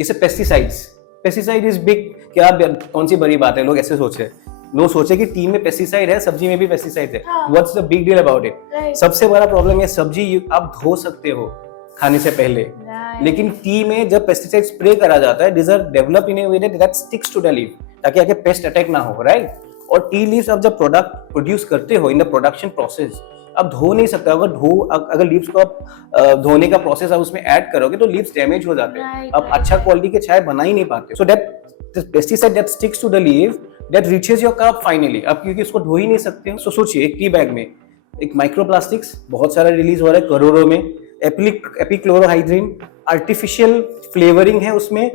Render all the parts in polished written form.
जैसे pesticide is big, क्या कौन सी बड़ी बात है, लोग ऐसे सोच रहे हैं। लोग सोचे कि टी में पेस्टिसाइड है, सब्जी में भी पेस्टिसाइड है, what's the big deal about it. सबसे बड़ा प्रॉब्लम है सब्जी आप धो सकते हो खाने से पहले, लेकिन टी में जब पेस्टिसाइड स्प्रे करा जाता है, this are develop in a way that sticks to the leaf, ताकि आगे पेस्ट अटैक ना हो, राइट। और टी लीव्स आप जब प्रोडक्ट प्रोड्यूस करते हो इन द प्रोडक्शन प्रोसेस, आप धो नहीं सकते। अगर लीव्स को आप धोने का प्रोसेस आप उसमें ऐड करोगे तो लीव्स डैमेज हो जाते हैं, आप अच्छा क्वालिटी के चाय बना ही नहीं पाते। So that pesticide that sticks to the leaf that reaches your cup finally, आप क्योंकि उसको धो ही नहीं सकते। सो सोचिए एक टी बैग में एक माइक्रोप्लास्टिक्स बहुत सारा रिलीज हो रहा है करोड़ों में, एपिक्लोरोहाइड्रिन, आर्टिफिशियल फ्लेवरिंग है उसमें,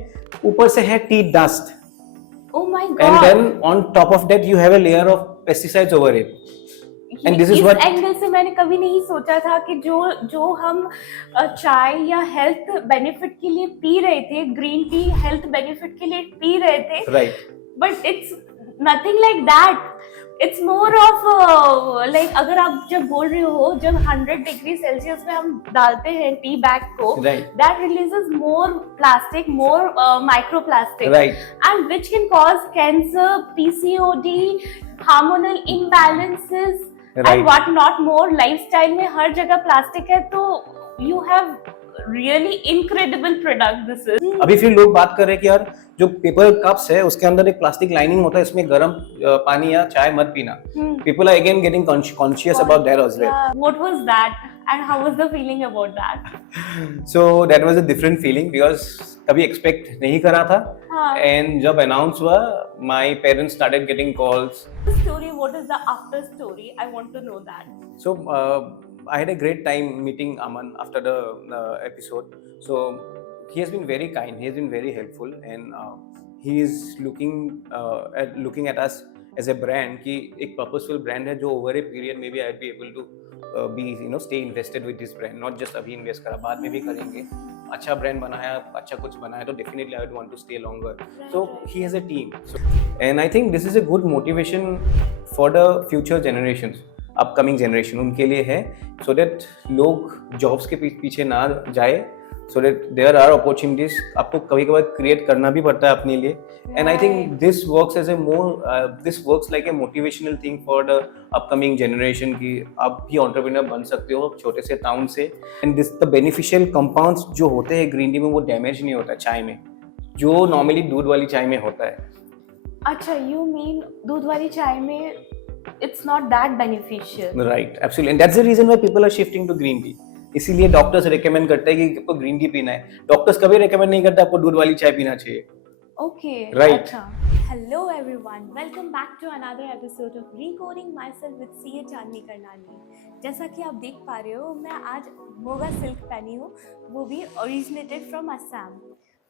ऊपर से है tea dust, Oh my God. and then on top of that you have a layer of pesticides over it. And this is what angle से मैंने कभी नहीं सोचा था कि जो हम चाय या हेल्थ बेनिफिट के लिए पी रहे थे, ग्रीन टी हेल्थ बेनिफिट के लिए पी रहे थे, right, but it's nothing like that. It's more of like, अगर आप जब बोल रहे हो जब 100 डिग्री सेल्सियस में हम डालते हैं टी बैग को, that releases more plastic, more micro plastic, and which can cause cancer, PCOD, hormonal imbalances and what not more. Lifestyle में हर जगह प्लास्टिक है, तो you have really incredible product this is. अभी फिर लोग बात कर रहे हैं कि यार जो पेपर कप्स है उसके अंदर एक प्लास्टिक लाइनिंग होता है, इसमें गर्म पानी या चाय मत पीना। People are again getting conscious about that as well. What was that and how was the feeling about that? So that was a different feeling because कभी एक्सपेक्ट नहीं करा था, एंड जब अनाउंस हुआ my parents started getting calls. Story, what is the after story? I want to know that. So I had a great time meeting Aman after the episode. So he has been very kind, he has been very helpful, and he is looking at us as a brand कि एक purposeful brand है जो over a period maybe I'd be able to stay invested with this brand, not just अभी invest करा, बाद में भी करेंगे। अच्छा brand बनाया, अच्छा कुछ बनाया तो definitely I would want to stay longer. So he has a team, and I think this is a good motivation for the future generations, upcoming generation उनके लिए है, सो दैट लोग जॉब्स के पीछे ना जाए, so that there are opportunities. आपको कभी कभार क्रिएट करना भी पड़ता है अपने लिए, and I think this works like a motivational thing for the upcoming generation कि आप भी एंटरप्रेन्योर बन सकते हो छोटे से टाउन से। And this the beneficial compounds जो होते हैं ग्रीन टी में वो डैमेज नहीं होता चाय में, जो नॉर्मली दूध वाली चाय में होता है। अच्छा, यू मीन दूध वाली चाय में it's not that beneficial, right? Absolutely, and that's the reason why people are shifting to green tea. इसीलिए डॉक्टर्स रेकमेंड करते हैं कि आपको ग्रीन टी पीना है, डॉक्टर्स कभी रेकमेंड नहीं करते आपको दूध वाली चाय पीना चाहिए। Okay, right. अच्छा, hello everyone, welcome back to another episode of Recoding Myself with CA चांदनी करनानी। जैसा कि आप देख पा रहे हो, मैं आज मोगा सिल्क पहनी हूँ, वो भी originated from असम।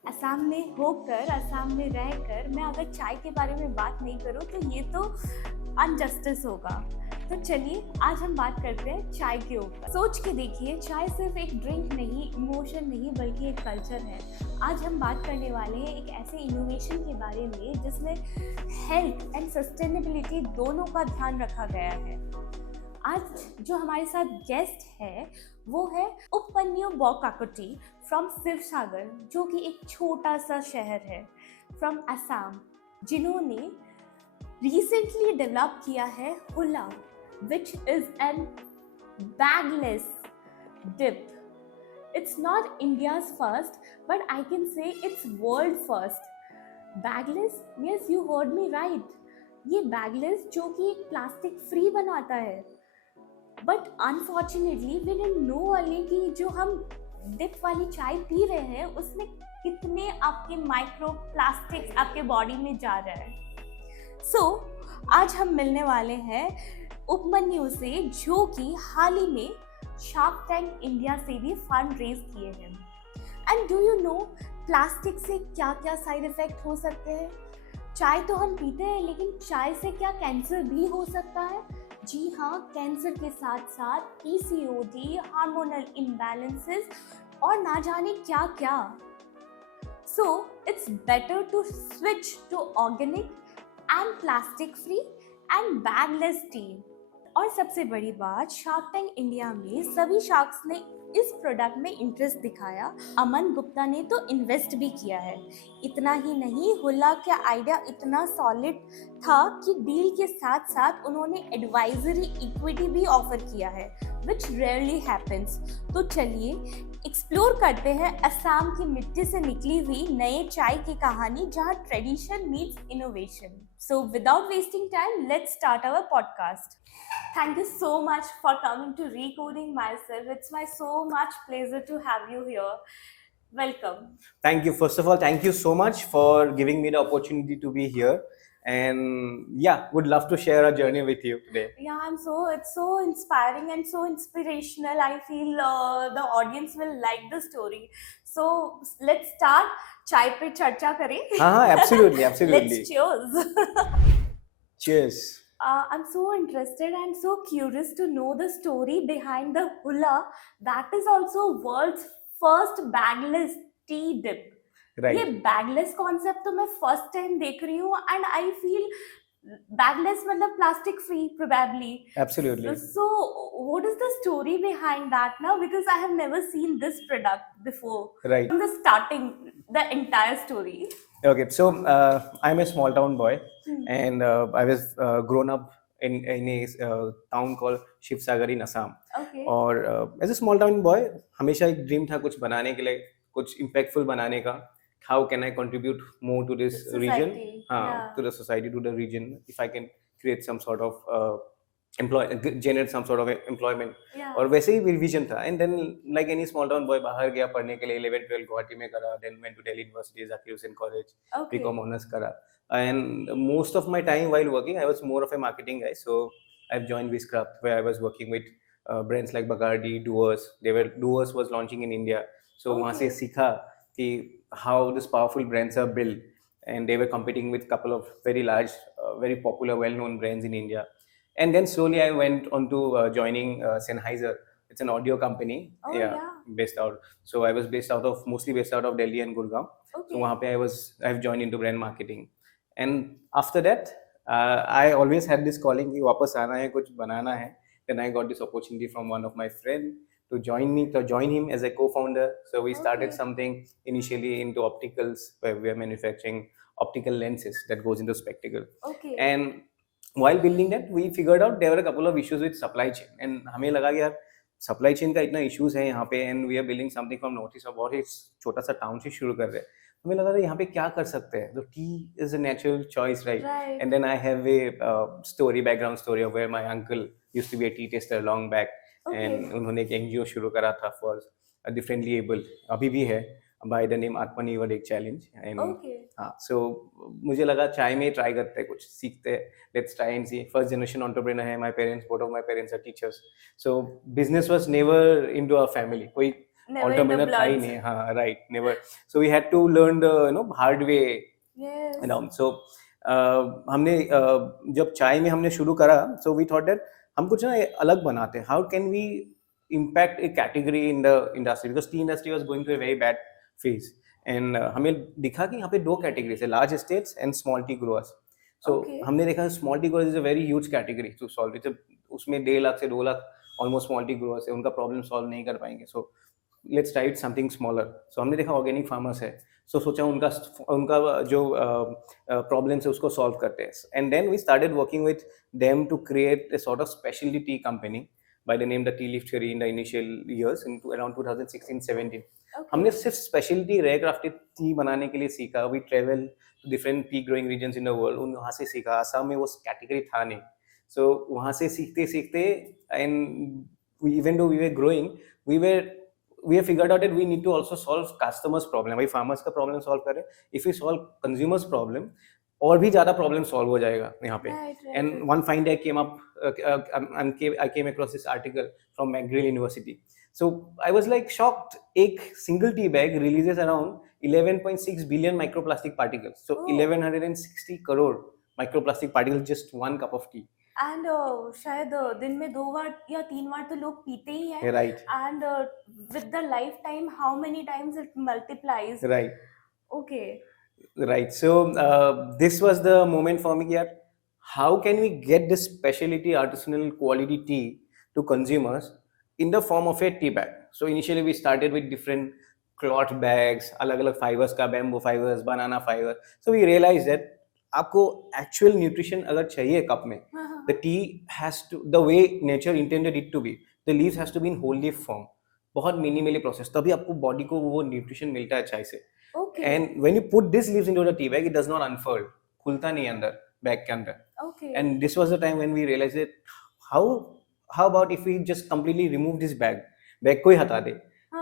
असम में होकर, असम में रहकर मैं अगर चाय के बारे में बात नहीं करूँ तो ये तो अनजस्टिस होगा। तो चलिए आज हम बात करते हैं चाय के ऊपर। सोच के देखिए, चाय सिर्फ एक ड्रिंक नहीं, इमोशन नहीं, बल्कि एक कल्चर है। आज हम बात करने वाले हैं एक ऐसे इनोवेशन के बारे में जिसमें हेल्थ एंड सस्टेनेबिलिटी दोनों का ध्यान रखा गया है। आज जो हमारे साथ गेस्ट है वो है उपमन्यु बोकाकोटी फ्रॉम शिवसागर, जो कि एक छोटा सा शहर है फ्रॉम असम, जिन्होंने recently developed किया है hula, which is an bagless dip. It's not India's first, but I can say it's world first. Bagless? Yes, you heard me right. ये bagless जो कि एक प्लास्टिक फ्री बनाता है, but unfortunately we didn't know वाले कि जो हम डिप वाली चाय पी रहे हैं उसमें कितने आपके माइक्रो प्लास्टिक्स आपके बॉडी में जा रहा है। आज हम मिलने वाले हैं उपमन्यु से, जो कि हाल ही में शार्क टैंक इंडिया से भी फंड रेज किए हैं। And do you know plastic से क्या क्या साइड इफेक्ट हो सकते हैं? चाय तो हम पीते हैं, लेकिन चाय से क्या कैंसर भी हो सकता है? जी हाँ, कैंसर के साथ साथ पीसीओडी, हार्मोनल इम्बैलेंसेस और ना जाने क्या क्या। So it's better to switch to organic and plastic free and bagless tea. और सबसे बड़ी बात, शार्क टैंक इंडिया में सभी शार्क्स ने इस प्रोडक्ट में इंटरेस्ट दिखाया। अमन गुप्ता ने तो इन्वेस्ट भी किया है। इतना ही नहीं, हुला का आइडिया इतना सॉलिड था कि डील के साथ साथ उन्होंने एडवाइजरी इक्विटी भी ऑफर किया है, विच रेयरली हैपेंस। तो चलिए एक्सप्लोर करते हैं असम की मिट्टी से निकली हुई नए चाय की कहानी, जहां tradition meets innovation. So without wasting time, let's start our podcast. Thank you so much for coming to Recoding Myself. It's my so much pleasure to have you here. Welcome. Thank you. First of all, thank you so much for giving me the opportunity to be here. And yeah, would love to share a journey with you today. Yeah, it's so inspiring and so inspirational. I feel the audience will like the story. So let's start. चाय पे चर्चा करें. हाँ, absolutely, absolutely. Let's cheers. Cheers. I'm so interested and so curious to know the story behind the hula that is also world's first bagless tea dip. Right. ये bagless concept तो मैं first time देख रही हूँ and I feel bagless मतलब plastic free probably. Absolutely. So what is the story behind that now? Because I have never seen this product before. Right. From the starting, the entire story. Okay, so I'm a small town boy, and I was grown up in a town called Shivsagar in Assam. Okay. और as a small town boy हमेशा एक dream था कुछ बनाने के लिए, कुछ impactful बनाने का. How can I contribute more to this region, हाँ, to the society, to the region, if I can create some sort of generate some sort of employment. Yeah. और वैसे ही विजन था. And then like any small town boy बाहर गया पढ़ने के लिए, 11-12 गुवाहाटी में करा, then went to Delhi university, Zakir Hussain college, Okay. BCom honours करा. And most of my time while working, I was more of a marketing guy. So I've joined Viscraft, where I was working with brands like Bacardi, Duos was launching in India. So Okay. वहाँ से सीखा कि how these powerful brands are built, and they were competing with couple of very large, very popular, well-known brands in India. And then slowly I went on to joining Sennheiser. It's an audio company. Oh, yeah, yeah. based out. So I was mostly based out of Delhi and Gurgaon. Okay. So वहाँ पे I've joined into brand marketing. And after that, I always had this calling कि वापस आना है, कुछ बनाना है. Then I got this opportunity from one of my friend to join him as a co-founder. So we started Okay. something initially into opticals, where we are manufacturing optical lenses that goes into spectacle. Okay. And while building that, we figured out there were a couple of issues with supply chain. And हमें लगा कि यार supply chain का इतना issues है यहाँ पे, and we are building something from notice of बहुत ही छोटा सा town से शुरू कर रहे हैं. हमें लगा था यहाँ पे क्या कर सकते हैं. So tea is a natural choice, right? Right. And then I have a background story of where my uncle used to be a tea taster long back. Okay. And उन्होंने एक NGO शुरू करा था for differently able, अभी भी है, by the name आत्मनिर्भर एक challenge. And Okay. हाँ, so मुझे लगा चाय में ट्राई करते हैं, कुछ सीखते हैं. Let's try and see. First generation entrepreneur है. My parents, both of my parents are teachers. So business was never into our family. कोई Never in the entrepreneur था ही blood. नहीं. हाँ, right, never. So we had to learn the hard way Yes. around. So हमने जब चाय में हमने शुरू करा, so we thought that हम कुछ ना अलग बनाते हैं. How can we impact a category in the industry, because tea industry was going through a very bad phase. And हमें दिखा कि यहाँ पे दो कैटेगरीज है, large estates and small tea growers. So Okay. हमने देखा small tea growers is a very huge category to solve. उसमें 1.5 लाख से 2 lakh almost small tea growers है, उनका प्रॉब्लम सॉल्व नहीं कर पाएंगे. So let's try it something smaller. So हमने देखा ऑर्गेनिक फार्मर्स है, सो सोचा उनका जो प्रॉब्लम्स है उसको सॉल्व करते हैं. And then we started working with them to create a sort of speciality tea company by the name the Tea Leaf Cherry in the initial years in around 2016-17. Okay. हमने सिर्फ speciality rare crafted T बनाने के लिए सीखा. We travel to different tea growing regions in the world. वहाँ से सीखा. असम में वो कैटेगरी था नहीं. सो वहाँ से सीखते सीखते, and even though we were growing, we have figured out that we need to also solve customers problem. भाई फार्मर्स का प्रॉब्लम सॉल्व करें. If we solve consumers problem, और भी ज्यादा प्रॉब्लम सॉल्व हो जाएगा यहाँ पे. Right. And one fine day I came up, I came across this article from McGill University. So I was like shocked. एक single tea bag releases around 11.6 billion microplastic particles. So Oh. 1160 crore microplastic particles, just one cup of tea. And शायद दिन में 2 बार या 3 बार तो लोग पीते ही हैं. Right. And with the lifetime, how many times it multiplies? Right. Okay. Right. So this was the moment for me. Yaar, how can we get this specialty artisanal quality tea to consumers in the form of a tea bag. So initially we started with different cloth bags, अलग अलग fibers का, bamboo fibers, banana fiber. So we realized that आपको actual nutrition अगर चाहिए cup में, the tea has to, the way nature intended it to be, the leaves has to be in whole leaf form. बहुत minimally processed, तभी आपको body को वो nutrition मिलता है चाय से. Okay. And when you put this leaves into the tea bag, it does not unfurl, खुलता नहीं है अंदर बैग के अंदर. Okay. And this was the time when we realized that how about if we just completely remove this bag को ही हटा दे,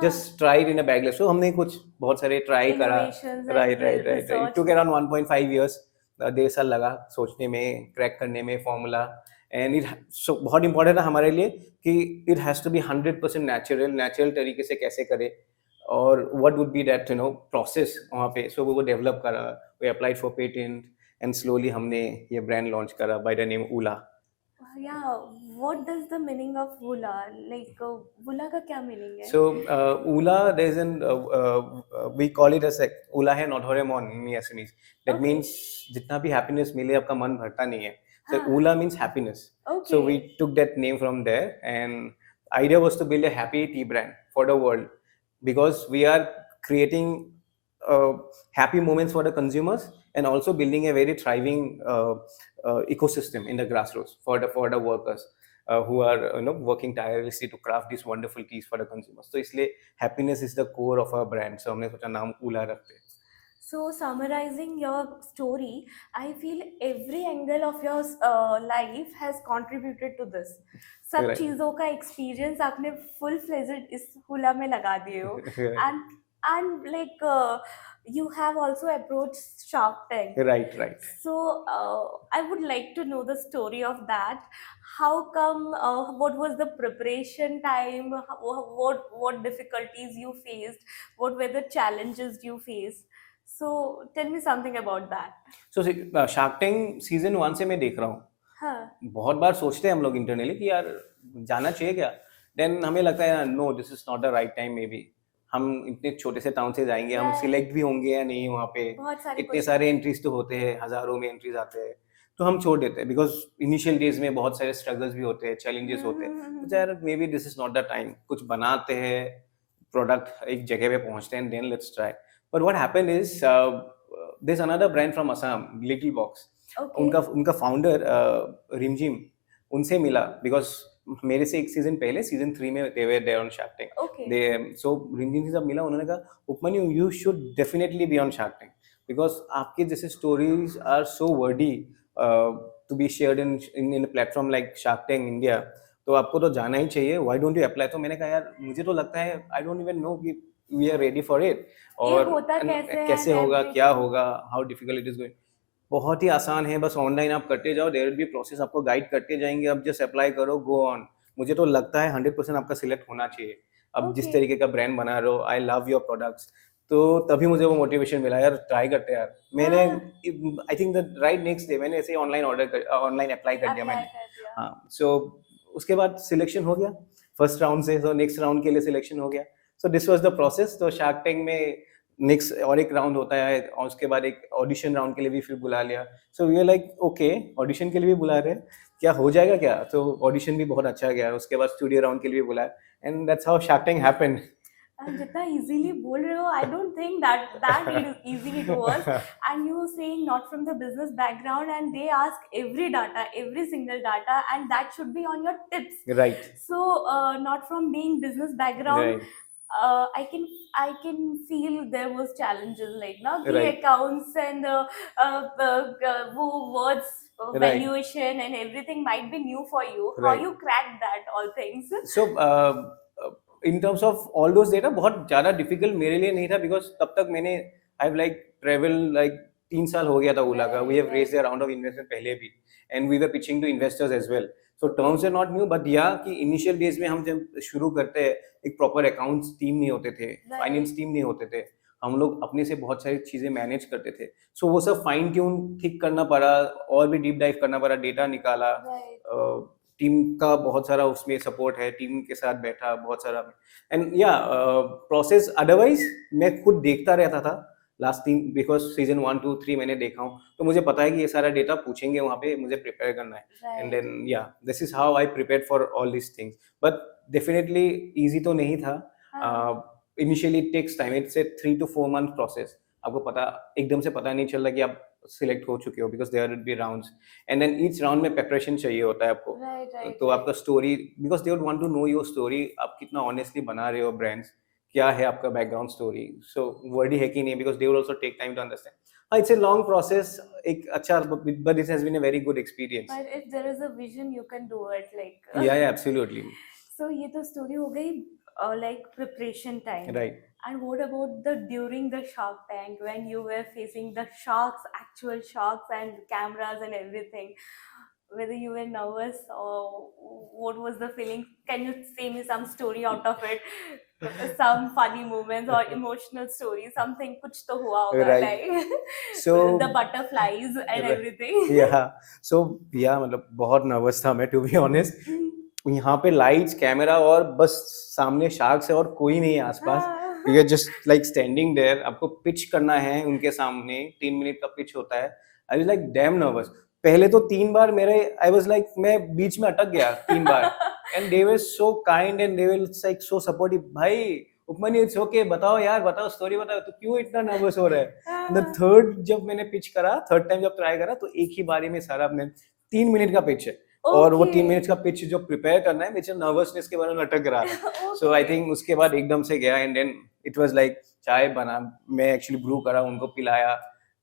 just try it in a bagless. So हमने कुछ बहुत सारे try करा. Innovations and Right. It research. took around 1.5 years, 1.5 साल लगा सोचने में, क्रैक करने में फॉर्मूला. एंड इट सो बहुत इंपॉर्टेंट है हमारे लिए कि it has to be 100% natural तरीके से कैसे करे, और what would be that process वहाँ पे. सो वो डेवलप करा, we applied for patent, and slowly हमने ये ब्रांड लॉन्च करा by the name Oola. Yeah, what does the meaning of Wula? Like, Wula का क्या meaning है? So Ula, there's an we call it as like Ula है Nodoremon in Assamese. That Okay. means जितना भी happiness मिले आपका मन भरता नहीं है. So हाँ. Ula means happiness. Okay. So we took that name from there, and idea was to build a happy tea brand for the world, because we are creating happy moments for the consumers and also building a very thriving ecosystem in the grassroots for the workers who are working tirelessly to craft these wonderful teas for the consumers. So इसलिए happiness is the core of our brand. So हमने सोचा नाम ऊला रखते. So summarizing your story, I feel every angle of your life has contributed to this. सब Right. चीजों का experience आपने full fledged इस हुला में लगा दिए हो. Right. and like you have also approached Shark Tank. Right. So I would like to know the story of that. How come? What was the preparation time? What difficulties you faced? What were the challenges you faced? So tell me something about that. So Shark Tank season 1 से मैं देख रहा हूँ. हाँ. बहुत बार सोचते हैं हम लोग इंटरनली कि यार जाना चाहिए क्या. देन हमें लगता है no, this is not the right time. Maybe हम इतने छोटे से टाउन से जाएंगे, हम सिलेक्ट भी होंगे या नहीं वहाँ पे. इतने सारे एंट्रीज तो होते हैं, हजारों में एंट्रीज आते हैं, तो हम छोड़ देते हैं. बिकॉज इनिशियल डेज में बहुत सारे स्ट्रगल्स भी होते हैं, चैलेंजेस होते हैं. तो यार maybe this is not the time. कुछ बनाते हैं, प्रोडक्ट एक जगह पे पहुँचते हैं, then let's try. But what happened is there is another brand from Assam, little box. उनका फाउंडर रिमझिम, उनसे मिला. बिकॉज मेरे से एक सीजन पहले, सीजन 3 में they were there on Shark Tank. Okay. So रिमझिम से जब मिला, उन्होंने कहा Upmanyu you should definitely be on Shark Tank, because आपके जैसे stories are so worthy to be shared in a platform like Shark Tank India. तो आपको तो जाना ही चाहिए. Why don't you apply? तो मैंने कहा यार मुझे तो लगता है I don't even know कि we are ready for it. और होता कैसे होगा, क्या होगा, how difficult it is going. बहुत ही आसान है, बस ऑनलाइन आप करते जाओ, देयर विल बी प्रोसेस, आपको गाइड करते जाएंगे, अब जस्ट अप्लाई करो, गो ऑन. मुझे तो लगता है 100% आपका सिलेक्ट होना चाहिए. अब जिस तरीके का ब्रांड बना रहे हो, आई लव योर प्रोडक्ट्स. तो तभी मुझे वो मोटिवेशन मिला, यार ट्राई करते यार. मैंने आई think the right next day मैंने ऐसे ऑनलाइन अप्लाई कर दिया मैंने. हाँ. सो उसके बाद सिलेक्शन हो गया फर्स्ट राउंड से. तो नेक्स्ट राउंड के लिए सिलेक्शन हो गया. सो दिस वाज द प्रोसेस. तो शार्क टैंक में नेक्स्ट और एक राउंड होता है, और उसके बाद एक ऑडिशन राउंड के लिए भी फिर बुला लिया. So we are like okay, audition के लिए भी बुला रहे हैं, क्या हो जाएगा क्या. तो ऑडिशन भी बहुत अच्छा गया. उसके बाद स्टूडियो राउंड के लिए भी बुलाया, and that's how shark tank happened. जितना इजीली बोल रहे हो, I don't think that easy it was. And you were saying not from the business background, and they ask every single data, and that should be on your tips. Right. So not from being business background. Right. I can feel there was challenges like now the Right. accounts and words Right. valuation and everything might be new for you. How Right. you cracked that all things? So in terms of all those data, बहुत ज़्यादा difficult मेरे लिए नहीं था, because तब तक मैंने I have like travel like 3 साल हो गया था ओला का. We have raised a round of investment पहले भी, and we were pitching to investors as well. So terms are not new, but yeah कि इनिशियल डेज में हम जब शुरू करते हैं, एक प्रॉपर अकाउंट्स टीम नहीं होते थे, फाइनेंस टीम नहीं होते थे, हम लोग अपने से बहुत सारी चीज़ें मैनेज करते थे. सो वो सब फाइन ट्यून ठीक करना पड़ा, और भी डीप डाइव करना पड़ा, डेटा निकाला. टीम का बहुत सारा उसमें सपोर्ट है, टीम के साथ बैठा बहुत सारा. एंड या प्रोसेस अदरवाइज मैं खुद देखता रहता था लास्ट 3 बिकॉज़ सीज़न 1, 2, 3 मैंने देखा हूँ, तो मुझे पता है कि ये सारा डेटा पूछेंगे वहाँ पे, मुझे प्रिपेयर करना है। And right. Then yeah this is how I prepared for all these things. But definitely easy तो नहीं था। हाँ। Initially it takes time, it's a 3 to 4 month process. आपको पता एकदम से पता नहीं चल रहा कि आप सिलेक्ट हो चुके हो, because there will be rounds and then each round में प्रिपरेशन चाहिए होता है आपको। राइट, राइट, तो राइट। आपका story, because they would want to know your story, आप कितना ऑनेस्टली बना रहे हो ब्रांड्स, क्या है आपका बैकग्राउंड स्टोरी, सो वर्डी है कि नहीं, because they will also take time to understand. हाँ, इट्स ए लॉन्ग प्रोसेस, एक अच्छा, but this has been a very good experience. But if there is a vision, you can do it. Like, या absolutely. so ये तो story हो गई like preparation time. Right. And what about the during the Shark Tank when you were facing the sharks, actual sharks and cameras and everything? Whether you were nervous or what was the feeling? Can you say me some story out of it? Some funny moments or emotional story, something कुछ तो हुआ होगा right. like so the butterflies and everything. या सो या मतलब बहुत nervous था मैं, टू बी ऑनेस्ट। यहाँ पे लाइट्स, कैमरा और बस सामने शार्क्स है और कोई नहीं है आसपास। हाँ। You are just like standing there, आपको पिच करना है उनके सामने, 3 मिनट का पिच होता है। आई वाज लाइक डैम नर्वस। पहले तो 3 बार मेरे, आई वाज लाइक मैं बीच में अटक गया 3 बार। And they were so kind and they were like so supportive. भाई उपमन्यु, इट्स ओके, बताओ यार, बताओ स्टोरी बताओ, तो क्यों इतना नर्वस हो रहा है? द थर्ड जब मैंने पिच करा, थर्ड टाइम जब ट्राई करा, तो एक ही बारी में सारा अपने 3 मिनट का पिच है। और वो 3 Okay. मिनट्स का पिच जो प्रिपेयर करना है, मुझे नर्वसनेस के बारे में अटक रहा था। सो आई Okay. थिंक उसके बाद एकदम से गया and then it was like चाय बना, मैं एक्चुअली ब्रू करा, उनको पिलाया।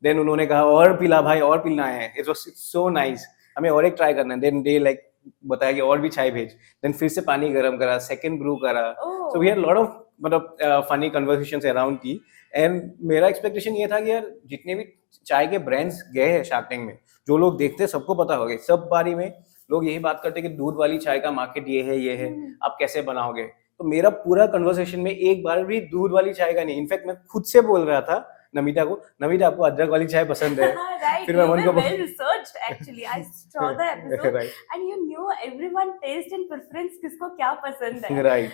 देन उन्होंने कहा और पिला भाई, और पीना है। इट वाज़ सो नाइस, हमें और एक ट्राई करना है। देन दे लाइक बताया कि और भी चाय भेज। देन फिर से पानी गरम करा, सेकंड ब्रू करा। So we Oh. Had lot of मतलब फनी कन्वर्सेशंस अराउंड की। एंड मेरा एक्सपेक्टेशन ये था कि यार जितने भी चाय के ब्रांड्स गए हैं शार्क टैंक में, जो लोग देखते हैं सबको पता होगा। सब बारी में लोग यही बात करते हैं कि दूध वाली चाय का मार्केट ये है, Hmm. आप कैसे बनाओगे? तो मेरा पूरा कन्वर्सेशन में एक बार भी दूध वाली चाय का नहीं, इनफैक्ट मैं खुद से बोल रहा था नमिता को, "नमिता आपको अदरक वाली चाय पसंद है?" Right, फिर मैं you अमन were को well researched actually. I saw the episode right, and you knew everyone taste and preference किसको क्या पसंद है. राइट,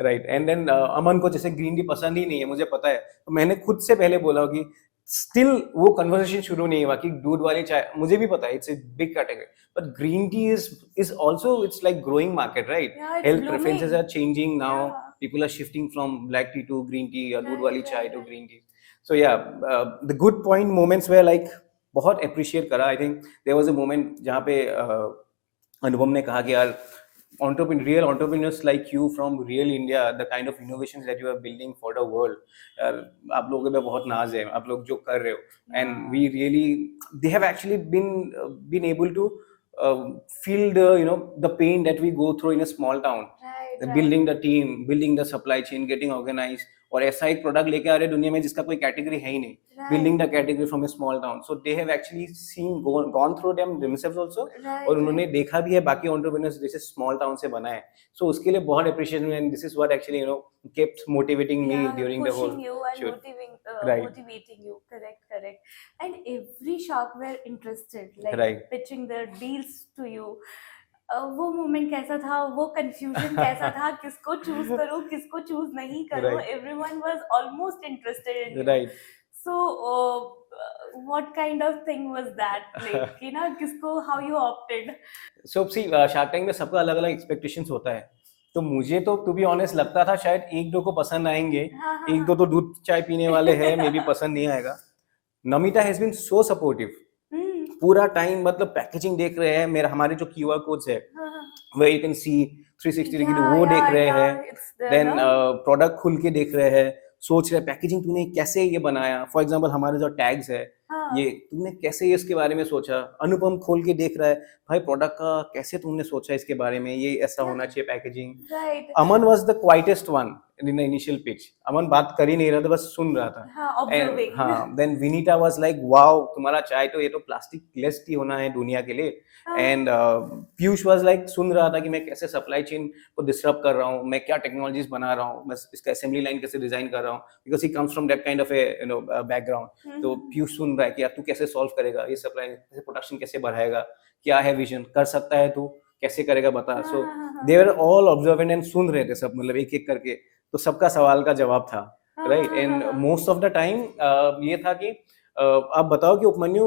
राइट एंड देन अमन को जैसे ग्रीन टी पसंद ही नहीं है, मुझे पता है। तो मैंने खुद से पहले बोला कि स्टिल वो कन्वर्सेशन शुरू नहीं हुआ कि दूध वाली चाय, मुझे भी पता है it's a big category, but green tea is also it's like growing market, right? Yeah, it's health preferences blooming. Are changing now, Yeah. People are shifting from black tea to green tea या दूध Right, वाली चाय right, to right. Green tea. So या the good point moments where like बहुत appreciate करा। I think there was a moment जहाँ पे अनुपम ने कहा कि यार real entrepreneurs like you from real India, the kind of innovations that you are building for the world, यार आप लोगों पे बहुत नाज है, आप लोग जो कर रहे हो, and Yeah. we really, they have actually been able to feel the, you know, the pain that we go through in a small town, Right, right. building the team, building the supply chain, getting organized, और ऐसा एक product लेके आ रहे हैं दुनिया में जिसका कोई कैटेगरी है ही नहीं, building Right. the category from a small town, so they have actually gone through them themselves also, Right, और उन्होंने right. देखा भी है बाकी एंटरप्रेन्योर्स जैसे स्मॉल टाउन से बना है। सो उसके लिए बहुत appreciation, and this is what actually kept motivating me Yeah, during the whole pushing you and shoot. Right, motivating you. Correct, correct. And every shop were interested, like right. pitching their deals to you. वो moment कैसा था, वो confusion कैसा था, किसको choose करूं, किसको choose नहीं करूं? Right, Everyone was almost interested in you. right. So, what kind of thing was that? Like, you know, किसको, how you opted? So see Shark Tank में सबका अलग अलग एक्सपेक्टेशंस होता है। तो मुझे तो टू बी ऑनेस्ट लगता था शायद एक दो को पसंद आएंगे, हाँ, हाँ, एक दो तो दूध चाय पीने वाले हैं, मे बी पसंद नहीं आएगा। Namita has been so supportive hmm, पूरा टाइम, मतलब पैकेजिंग देख रहे हैं, मेरा हमारे जो क्यूआर कोड्स है हाँ, हाँ. वhere you can see 360 degree, Yeah, वो देख yeah, रहे yeah, हैं। it's there, then no? Product खुल के देख रहे हैं, सोच रहे हैं पैकेजिंग तूने कैसे ये बनाया। फॉर एग्जांपल हमारे जो टैग्स है, हाँ. ये तुमने कैसे ये इसके बारे में सोचा। अनुपम खोल के देख रहा है, भाई प्रोडक्ट का कैसे तुमने सोचा इसके बारे में, ये ऐसा Yeah. होना चाहिए packaging. Right. Aman was the quietest one in the initial pitch. Aman बात कर ही नहीं रहा था, बस सुन रहा था। हाँ, एंड observing. हाँ, then Vinita was like wow तुम्हारा चाय तो, ये तो प्लास्टिक लेस टी होना है दुनिया के लिए। हाँ. एंड पीयूष वाज लाइक सुन रहा था कि मैं कैसे सप्लाई चेन को डिसरप्ट कर रहा हूँ, मैं क्या टेक्नोलॉजीज बना रहा हूँ, मैं इसका असेंबली लाइन कैसे डिजाइन कर रहा हूँ, because he comes from that kind of a background. तो पीयूष सुन रहा है कि यार तू कैसे सॉल्व करेगा ये सप्लाई, कैसे प्रोडक्शन कैसे बढ़ाएगा, क्या है विजन, कर सकता है तू, कैसे करेगा बता। सो दे वर ऑल ऑब्जर्वेंट एंड सुन रहे थे सब, मतलब एक एक करके। तो सबका सवाल का जवाब था। Right, and most of the time ये था कि आप बताओ कि उपमन्यु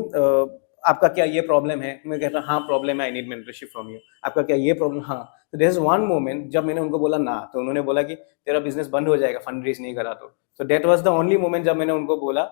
आपका क्या ये प्रॉब्लम है, मैं कहता हाँ प्रॉब्लम है, I need mentorship from you. आपका क्या ये प्रॉब्लम, हाँ। तो देयर इज वन मोमेंट जब मैंने उनको बोला ना, तो उन्होंने बोला कि तेरा बिजनेस बंद हो जाएगा फंड रेज नहीं करा तो। सो that was the only moment जब मैंने उनको बोला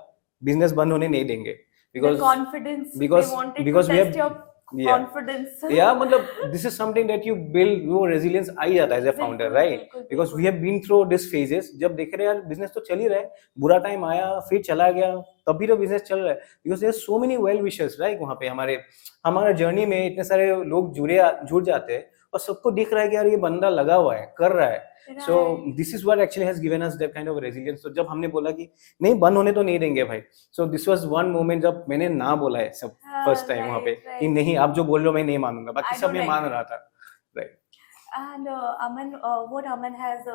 बिजनेस बंद होने नहीं देंगे, The because confidence, they because wanted to because we test your have confidence. या मतलब this is something that you build, वो रेजिलियंस आ ही जाता है एज ए फाउंडर, बिल्कुल राइट? बिल्कुल बिकॉज वी बिल्कुल। Have been through this phases, जब देख रहे हैं यार बिजनेस तो चल ही रहा है, बुरा टाइम आया फिर चला गया, तब भी तो बिजनेस चल रहा है, because there so many well wishers, right? वहाँ पे हमारा जर्नी में इतने सारे लोग जुड़ जाते हैं और सबको दिख रहा है कि यार ये बंदा लगा हुआ है, कर रहा है। सो Right. This is what actually has given us that kind of resilience. तो जब हमने बोला कि नहीं बंद होने तो नहीं देंगे भाई, सो दिस वाज वन मोमेंट जब मैंने ना बोला है सब फर्स्ट टाइम वहाँ पे Right, कि right. नहीं आप जो बोल रहे हो मैं नहीं मानूंगा, बाकी I सब don't मैं मान agree. रहा था, right? And Aman, what Aman has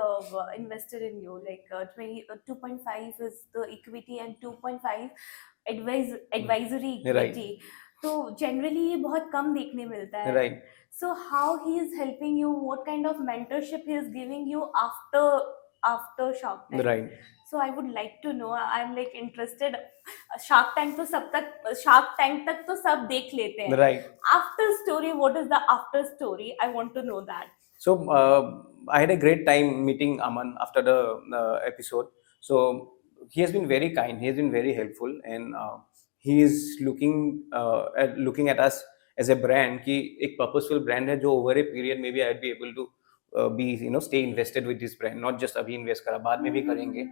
invested in you, like 2.5 is the equity and 2.5 advisory Right, equity. तो generally ये बहुत कम देखने मिलता है. right, So how he is helping you? What kind of mentorship he is giving you after Shark Tank? right. So I would like to know. I'm like interested. Shark Tank Shark Tank तक तो सब देख लेते हैं. Right. After story, what is the after story? I want to know that. So I had a great time meeting Aman after the episode. So he has been very kind. He has been very helpful, and he is looking at us as a brand कि एक purposeful brand है जो over a period maybe I'd be able to be stay invested with this brand, not just अभी invest करा, बाद में भी करेंगे।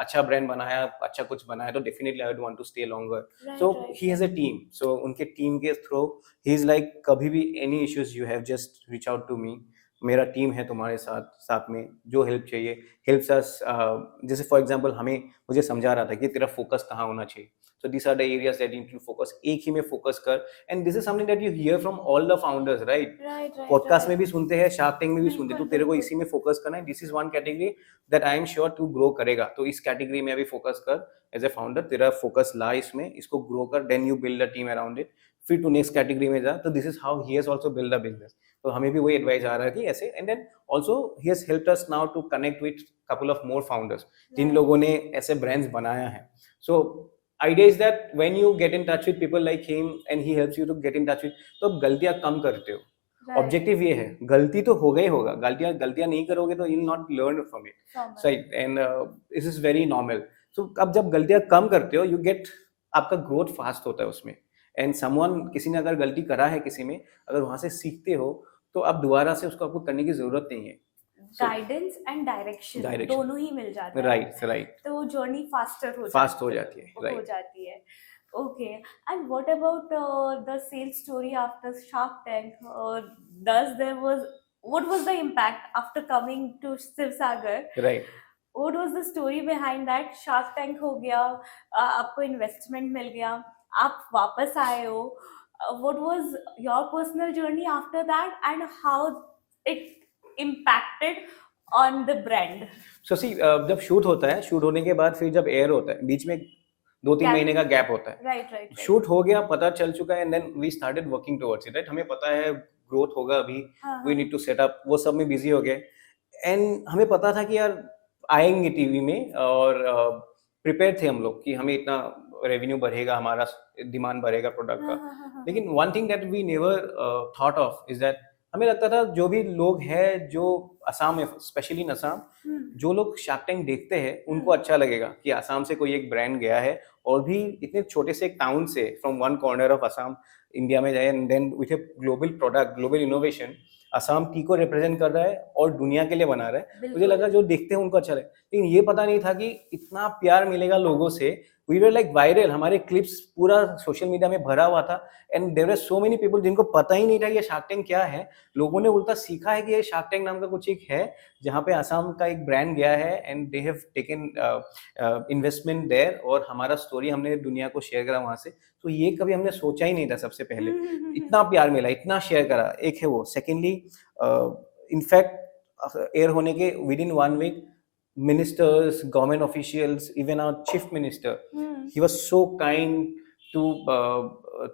अच्छा brand बनाया, अच्छा कुछ बनाया तो definitely I would want to stay longer. Right, So right, he has a team. So उनके team के through he is like कभी भी any issues you have just reach out to me. मेरा टीम है तुम्हारे साथ साथ में, जो हेल्प चाहिए हेल्प्स अस। जैसे फॉर एग्जांपल मुझे समझा रहा था कि तेरा फोकस कहाँ होना चाहिए, so this are the areas that you to focus, एक ही में फोकस कर। And this is something that you hear from all the founders, right? right, right, podcast right. में भी सुनते हैं, शार्क टैंक में भी सुनते हैं, तो बिल्कुल, तेरे को बिल्कुल। इसी में फोकस करना है। This is one category that I am sure to grow करेगा, तो इस कैटेगरी में अभी फोकस कर एज ए फाउंडर, तेरा फोकस ला इसमें, इसको ग्रो कर, then you build a team around it, फिर टू नेक्स्ट कैटेगरी में जा। तो this is how he has also build a business. तो हमें भी वही एडवाइस आ रहा है कि ऐसे। And then also he has helped us now to connect with couple of more founders जिन Right. लोगों ने ऐसे ब्रांड्स बनाया है। So idea is that when you get in touch with people like him and he helps you to get in touch with, तो आप गलतियां कम करते हो। Right. ऑब्जेक्टिव ये है, गलती तो होगा ही होगा, गलतियां नहीं करोगे तो you will not learn from it, From it. Right? And this is very normal. So अब जब गलतियां कम करते हो, यू गेट, आपका ग्रोथ फास्ट होता है उसमें। एंड समवन, किसी ने अगर गलती करा है किसी में, अगर वहां से सीखते हो तो अब दोबारा से उसको आपको करने की जरूरत नहीं है। Guidance and direction Direction. दोनों ही मिल जाता है, राइट, राइट, तो जर्नी फास्ट फास्ट हो जाती है, हो राइट। जाती है। Okay, and what about the sales story after Shark Tank? does there was what was the impact after coming to Sivasagar? Right. What was the story behind that? Shark Tank हो गया, आपको investment मिल गया, आप वापस आए हो। What was your personal journey after that, and how it impacted on the brand? सो सी, जब shoot होता है, शूट होने के बाद फिर जब एयर होता है, बीच में 2-3 Gap. महीने का गैप होता है। Right, right, right. शूट हो गया, पता चल चुका है, and then we started working towards it, right? हमें पता है ग्रोथ होगा अभी, हाँ, वी हाँ। नीड टू सेट अप, वो सब में बिजी हो गए। एंड हमें पता था कि यार आएंगे टीवी में, और प्रिपेयर थे हम लोग कि हमें इतना रेवेन्यू बढ़ेगा, हमारा डिमांड बढ़ेगा प्रोडक्ट हाँ, का। हाँ, हाँ, हाँ, लेकिन one thing that we never thought of is that, हमें लगता था जो भी लोग हैं जो असम में, स्पेशली इन असम, हम्म, जो लोग शार्क टैंक देखते हैं उनको हम्म, अच्छा लगेगा कि असम से कोई एक ब्रांड गया है, और भी इतने छोटे से एक टाउन से, from one corner of Assam India में जाए, and then with a global product, global innovation, Assam tea को रिप्रेजेंट कर रहा है और दुनिया के लिए बना रहा है। मुझे बिल्कुल। लगा जो देखते हैं उनको अच्छा लगे, लेकिन ये पता नहीं था कि इतना प्यार मिलेगा लोगों से। वी वर लाइक वायरल, हमारे क्लिप्स पूरा सोशल मीडिया में भरा हुआ था, and there were so many people जिनको पता ही नहीं था ये शार्क टैंक क्या है। लोगों ने उल्टा सीखा है कि ये शार्क टैंक नाम का कुछ एक है, जहाँ पे असम का एक ब्रांड गया है, and they have taken investment there, और हमारा स्टोरी हमने दुनिया को शेयर करा वहाँ से। तो ये कभी हमने सोचा ही नहीं था सबसे पहले, इतना प्यार मिला, इतना शेयर करा, एक है वो। सेकेंडली, इनफैक्ट एयर होने के within 1 week, ministers, government officials, even our chief minister, he was so kind to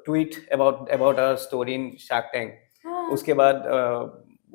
tweet about our story in Shark Tank. हाँ, उसके बाद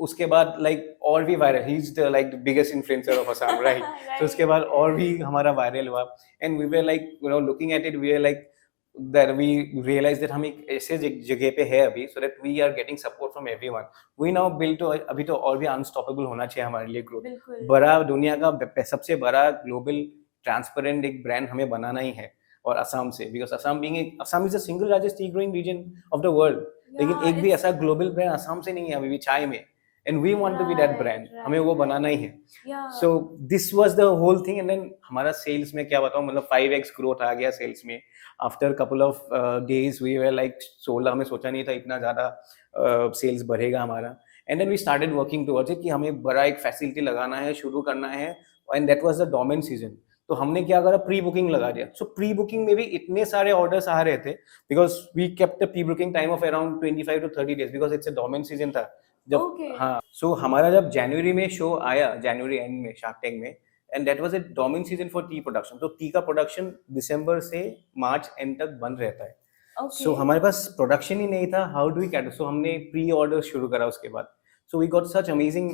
उसके बाद लाइक और भी viral, he is the like the biggest influencer of Assam, right? तो उसके बाद और भी हमारा वायरल हुआ, and we were like you know looking at it, we were like that we realize that हम एक ऐसे जगह पे है अभी, so that we are getting support from everyone. We now build to अभी तो और भी unstoppable होना चाहिए हमारे लिए ग्रोथ। बिल्कुल। बड़ा दुनिया का सबसे बड़ा ग्लोबल ट्रांसपेरेंट एक ब्रांड हमें बनाना ही है, और असम से, because Assam is the single largest tea growing region of the world. लेकिन Yeah, एक भी it's ऐसा ग्लोबल ब्रांड असम से नहीं है अभी भी चाय में, and we want to be that brand, हमें वो बनाना ही है। yeah. So this was the whole thing, and then हमारा सेल्स में क्या बताऊं, मतलब 5x ग्रोथ आ गया सेल्स में। After couple of days we were like 16, हमें सोचा नहीं था इतना ज़्यादा सेल्स बढ़ेगा हमारा। And then we started working towards it कि हमें बड़ा एक फैसिलिटी लगाना है, शुरू करना है, and that was the domain season. तो हमने क्या करा, प्री बुकिंग लगा दिया। सो प्री बुकिंग में भी इतने सारे ऑर्डर्स आ रहे थे, because we kept the pre booking time of around 25 to 30 days, because it's a dormant season था जब। Okay. हाँ, सो हमारा जब जनवरी में शो आया, जनवरी एंड में शार्क टैंक में, and that was a dormant season for T production. तो टी का प्रोडक्शन दिसंबर से मार्च एंड तक बंद रहता है। Okay. सो हमारे पास प्रोडक्शन ही नहीं था, how do we cater, so हमने प्री ऑर्डर शुरू करा उसके बाद। So we got such amazing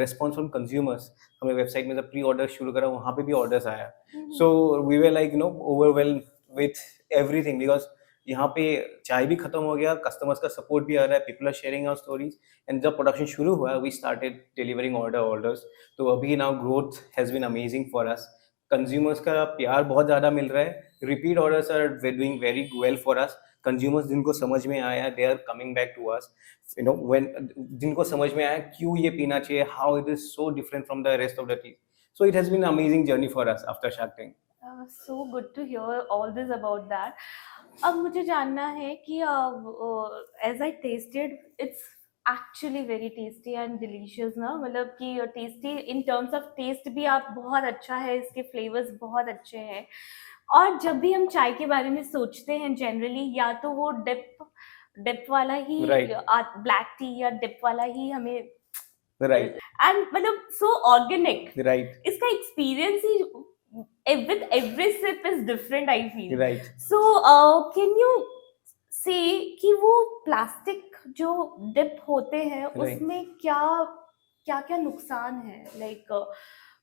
response from consumers. हमें वेबसाइट में जब प्री ऑर्डर शुरू करा, वहाँ पे भी ऑर्डर्स आया। So we were like you know overwhelm with everything, because यहाँ पे चाय भी खत्म हो गया, कस्टमर्स का सपोर्ट भी आ रहा है, people are sharing our stories, and जब प्रोडक्शन शुरू हुआ वी स्टार्टेड डिलीवरिंग ऑर्डर्स। तो अभी now growth has been amazing for us, consumers का प्यार बहुत ज़्यादा मिल रहा है, repeat orders are doing very well for us. Consumers जिनको समझ में आया, they are coming back to us, you know when जिनको समझ में आया क्यों ये पीना चाहिए, how it is so different from the rest of the tea. So it has been amazing journey for us after Shark Tank. So good to hear all this about that. अब मुझे जानना है कि as I tasted, it's actually very tasty and delicious ना, मतलब कि tasty in terms of taste भी आप बहुत अच्छा है, इसके flavors बहुत अच्छे हैं। और जब भी हम चाय के बारे में सोचते हैं जनरली, या तो वो डिप वाला ही Right. ब्लैक टी या डिप वाला ही हमें, Right. एंड मतलब सो ऑर्गेनिक, Right. इसका experience he with every sip is different, I feel. Right. So can you say कि वो प्लास्टिक जो डिप होते हैं Right. उसमें क्या क्या क्या नुकसान है, like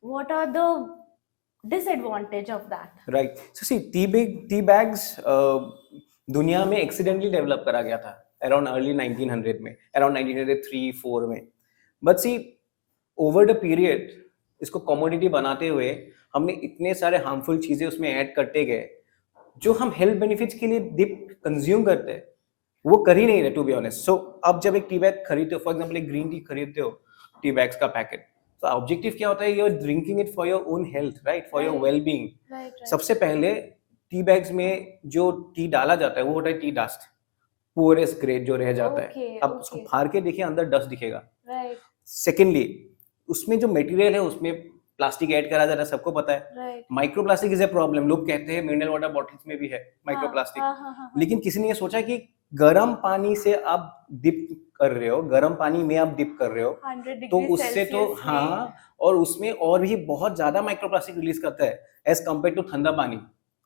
what are the disadvantage of that? Right. So see, tea bags दुनिया में एक्सीडेंटली डेवलप करा गया था अराउंड अर्ली 1900 में, अराउंड 1903-4 में। But see over the period इसको कमोडिटी बनाते हुए हमने इतने सारे हार्मफुल चीजें उसमें ऐड करते गए, जो हम हेल्थ बेनिफिट्स के लिए डिप कंज्यूम करते हैं वो कर ही नहीं रहे, टू बी ऑनेस्ट। सो अब जब एक टी बैग खरीदते हो, फॉर एग्जांपल एक ग्रीन टी खरीदते हो, टी बैग्स का पैकेट, तो ऑब्जेक्टिव क्या होता है, you are drinking it for your own health, right, for your Right. Well being. Right. सबसे पहले टी बैग्स में जो टी डाला जाता है वो होता है टी डस्ट, पुअरेस्ट ग्रेड जो रह जाता Okay, है। अब उसको okay. फाड़ के देखिए, अंदर डस्ट दिखेगा। Right. सेकेंडली, उसमें जो मटेरियल है उसमें प्लास्टिक ऐड करा जाता है, सबको पता है। Right. Micro plastic is a problem, लोग कहते हैं मिनरल वाटर बॉटल्स में भी है माइक्रो प्लास्टिक, हाँ. लेकिन किसी ने ये सोचा कि गर्म पानी से आप डिप कर रहे हो, गर्म पानी में आप डिप कर रहे हो, 100 तो डिग्री उससे तो सेल्सियस हाँ, और उसमें और भी बहुत ज्यादा माइक्रोप्लास्टिक रिलीज करता है एज कम्पेयर टू ठंडा पानी,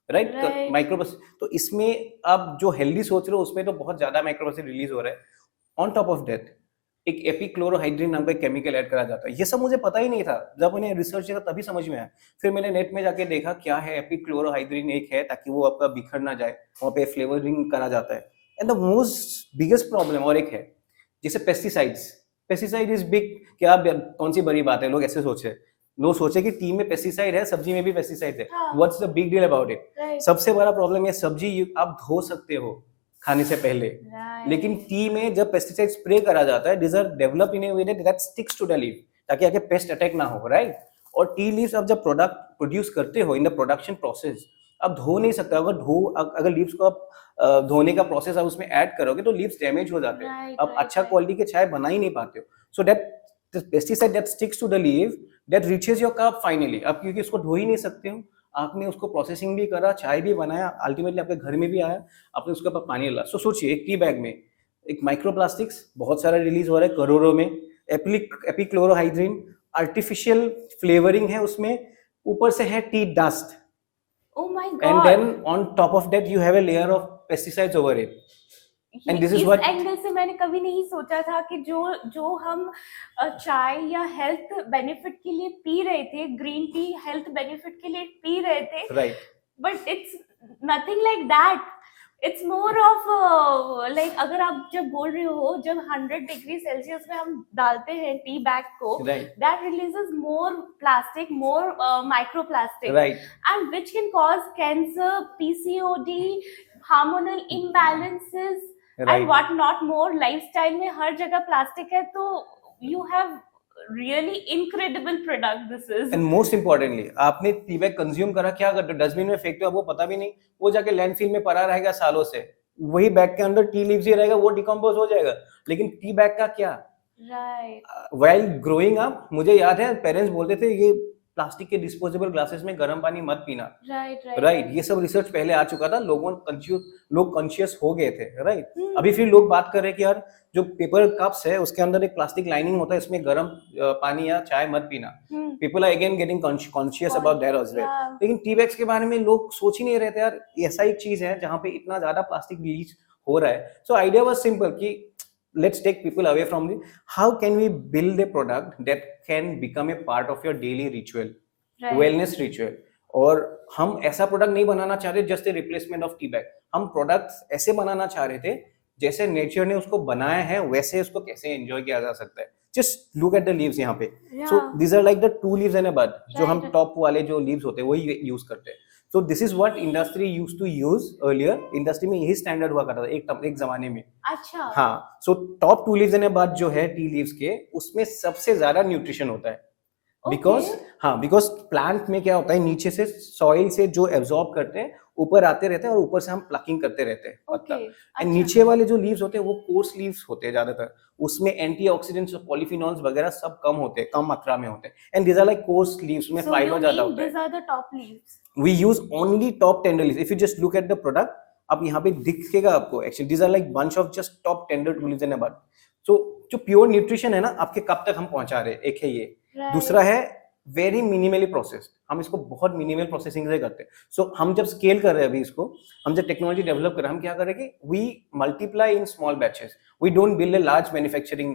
राइट? Right. माइक्रोप्लास्टिक, तो इसमें आप जो हेल्दी सोच रहे हो उसमें तो बहुत ज्यादा माइक्रोप्लास्टिक रिलीज हो रहा है। ऑन टॉप ऑफ दैट एक एपिक्लोरोहाइड्रिन नाम का केमिकल ऐड करा जाता है, ये सब मुझे पता ही नहीं था, जब मैंने रिसर्च किया तभी समझ में आया। फिर मैंने नेट में जाके देखा क्या है, एपिक्लोरोहाइड्रिन एक है ताकि वो आपका बिखर ना जाए, वहाँ पे फ्लेवरिंग करा जाता है। And the most biggest problem और एक है, जैसे पेस्टिसाइड्स, पेस्टिसाइड इज बिग, क्या कौन सी बड़ी बात है, लोग ऐसे सोचे, लोग सोचे कि टी में पेस्टिसाइड है, सब्जी में भी पेस्टिसाइड है, हाँ. What's the big deal about it? Right. सबसे बड़ा प्रॉब्लम है, सब्जी आप धो सकते हो खाने से पहले, Right. लेकिन टी में जब पेस्टिसाइड स्प्रे करा जाता है, these are developed in a way that sticks to the leaf, ताकि आगे पेस्ट अटैक ना हो, राइट? और टी लीव्स आप जब प्रोडक्ट प्रोड्यूस करते हो इन द प्रोडक्शन प्रोसेस, आप धो नहीं सकते। अगर लीव्स को आप धोने का प्रोसेस आप उसमें ऐड करोगे तो लीव्स डैमेज हो जाते हैं, Right, आप right, अच्छा right. क्वालिटी के चाय बना ही नहीं पाते हो। So that pesticide that sticks to the leave that reaches your cup finally. आप क्योंकि उसको धो ही नहीं सकते हो, आपने उसको प्रोसेसिंग भी करा, चाय भी बनाया, अल्टीमेटली आपके घर में भी आया, आपने उसके ऊपर पानी डाला। सो सोचिए, एक टी बैग में एक माइक्रोप्लास्टिक्स बहुत सारा रिलीज हो रहा है करोड़ों में, एपिक्लोरोहाइड्रिन, आर्टिफिशियल फ्लेवरिंग है उसमें, ऊपर से है tea dust, Oh my and God. Then on top of that you have a layer of pesticides over it. And this is इस what एंगल से मैंने कभी नहीं सोचा था कि जो जो हम चाय या हेल्थ बेनिफिट के लिए पी रहे थे, ग्रीन टी हेल्थ बेनिफिट के लिए पी रहे थे, right, but it's nothing like that. It's more of like, अगर आप जब बोल रहे हो जब 100 डिग्री सेल्सियस में हम डालते हैं टी बैग को, right, that releases more plastic, more microplastic, right, and which can cause cancer, PCOD, hormonal imbalances, and right. what not more. lifestyle में हर जगह प्लास्टिक है, तो you have really incredible product this is. And most importantly, आपने tea bag consume करा, क्या करते हो, dustbin में फेंकते हो, वो पता भी नहीं, वो जाके लैंडफिल में पड़ा रहेगा सालों से, वही बैग के अंदर टी लीव्स ही रहेगा, वो डिकम्पोज हो जाएगा, लेकिन टी बैग का क्या? Right. व्हाइल ग्रोइंग अप मुझे याद है पेरेंट्स बोलते थे ये प्लास्टिक के डिस्पोजेबल ग्लासेस में गर्म पानी मत पीना, Right, right, राइट? right. ये सब रिसर्च पहले आ चुका था, लोग कॉन्शियस हो गए थे, राइट? हम्म. अभी फिर लोग बात कर रहे हैं कि यार जो पेपर कप्स है उसके अंदर एक प्लास्टिक लाइनिंग होता है, इसमें गर्म पानी या चाय मत पीना. Hmm. People are again getting conscious about that as well. Yeah. लेकिन टी बैग्स के बारे में लोग सोच ही नहीं रहे थे यार, ऐसा एक चीज है जहाँ पे इतना ज्यादा प्लास्टिक लीच हो रहा है. सो आइडिया वाज सिंपल कि let's take people away from the, how can we build a product that can become a part of your daily ritual, Right. wellness ritual. और हम ऐसा प्रोडक्ट नहीं बनाना चाह रहे just a replacement of tea bag, हम products ऐसे बनाना चाह रहे थे जैसे नेचर ने उसको बनाया है वैसे उसको कैसे एंजॉय किया जा सकता है. Just look at the leaves यहाँ पे. So Yeah. These are like the 2 leaves and a bud, जो हम Right. टॉप वाले जो लीव्स होते हैं वही यूज करते हैं. So this is what industry used to use earlier. Industry में यही स्टैंडर्ड हुआ करता था एक जमाने में. अच्छा. हाँ, so top 2 leaves and a bud जो है टी लीव्स के, उसमें सबसे ज्यादा न्यूट्रिशन होता है. Because Okay. हाँ, बिकॉज प्लांट में क्या होता है, नीचे से सॉइल से जो एब्जॉर्ब करते हैं ऊपर आते रहते हैं और ऊपर से हम प्लकिंग करते रहते हैं पत्ता. Okay. एंड अच्छा. नीचे वाले जो लीव्स होते हैं वो कोर्स लीव्स होते हैं ज्यादातर, उसमें एंटीऑक्सीडेंट्स और पॉलीफिनॉल्स वगैरह सब कम होते हैं, कम मात्रा में होते हैं. And these are like coarse leaves में So फाइबर you ज्यादा mean होता है. these are the top leaves? We use only top tender leaves. If you just look at the product, अब यहाँ पे दिखेगा आपको, actually these are like bunch of just top tender leaves and a bud. So जो pure nutrition है ना आपके कब तक हम पहुंचा रहे हैं, एक है ये. Right. दूसरा है वेरी मिनिमली प्रोसेस्ड, हम इसको बहुत मिनिमल प्रोसेसिंग से करते हैं. सो हम जब स्केल कर रहे हैं अभी इसको, हम जब टेक्नोलॉजी डेवलप कर रहे हैं, हम क्या कर रहे हैं कि we multiply in small batches, we don't build a large manufacturing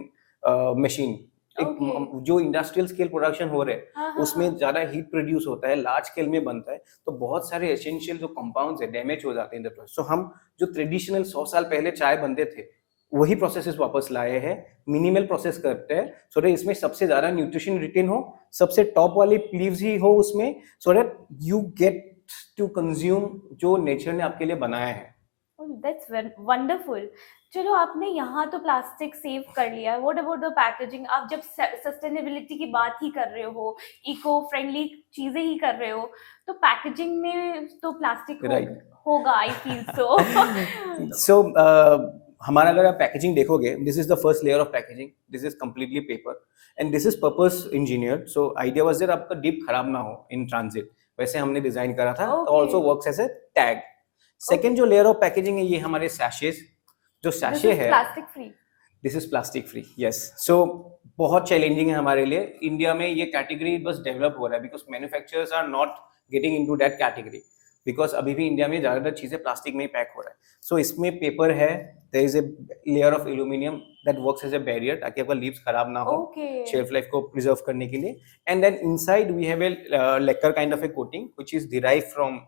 machine. Okay. जो इंडस्ट्रियल स्केल प्रोडक्शन हो रहे हैं हाँ, हाँ, उसमें हाँ. ज्यादा हीट प्रोड्यूस होता है, लार्ज स्केल में बनता है, तो बहुत सारे एसेंशियल जो कंपाउंड्स है डैमेज हो जाते हैं इन द प्रोसेस. सो हम जो ट्रेडिशनल 100 साल पहले चाय बनते थे वही प्रोसेसेस वापस लाए हैं, मिनिमल प्रोसेस करते हैं, सो दैट इसमें सबसे ज्यादा न्यूट्रिशन रिटेन हो, सबसे टॉप वाली लीव्स ही हो उसमें, so that you get to consume जो नेचर ने आपके लिए बनाया है. That's wonderful. चलो, आपने यहाँ तो प्लास्टिक सेव कर लिया. What about the packaging? आप जब सस्टेनेबिलिटी की बात ही कर रहे हो, इको फ्रेंडली चीजें ही कर रहे हो, तो पैकेजिंग में तो प्लास्टिक Right. होगा, आई फील सो. सो हमारा अगर आप पैकेजिंग देखोगे, this is the first layer of packaging, this is completely paper and this is purpose engineered. So idea was that आपका डिप खराब ना हो इन ट्रांजिट, वैसे हमने डिजाइन करा था. Okay. Also works as a tag. Second जो layer of packaging है ये हमारे सैशेस, जो सैशे है plastic free. This is plastic free. Yes. So बहुत चैलेंजिंग है हमारे लिए. इंडिया में ये कैटेगरी बस डेवलप हो रहा है because manufacturers are not getting into that category, because अभी भी इंडिया में ज्यादातर चीजें प्लास्टिक में ही पैक हो रहा है. सो इसमें पेपर है, there is a layer of aluminium that works as a barrier ताकि आपका लीव्स खराब ना हो, Okay. शेल्फ लाइफ को प्रिजर्व करने के लिए. And then inside we have a lacquer kind of a coating which is derive from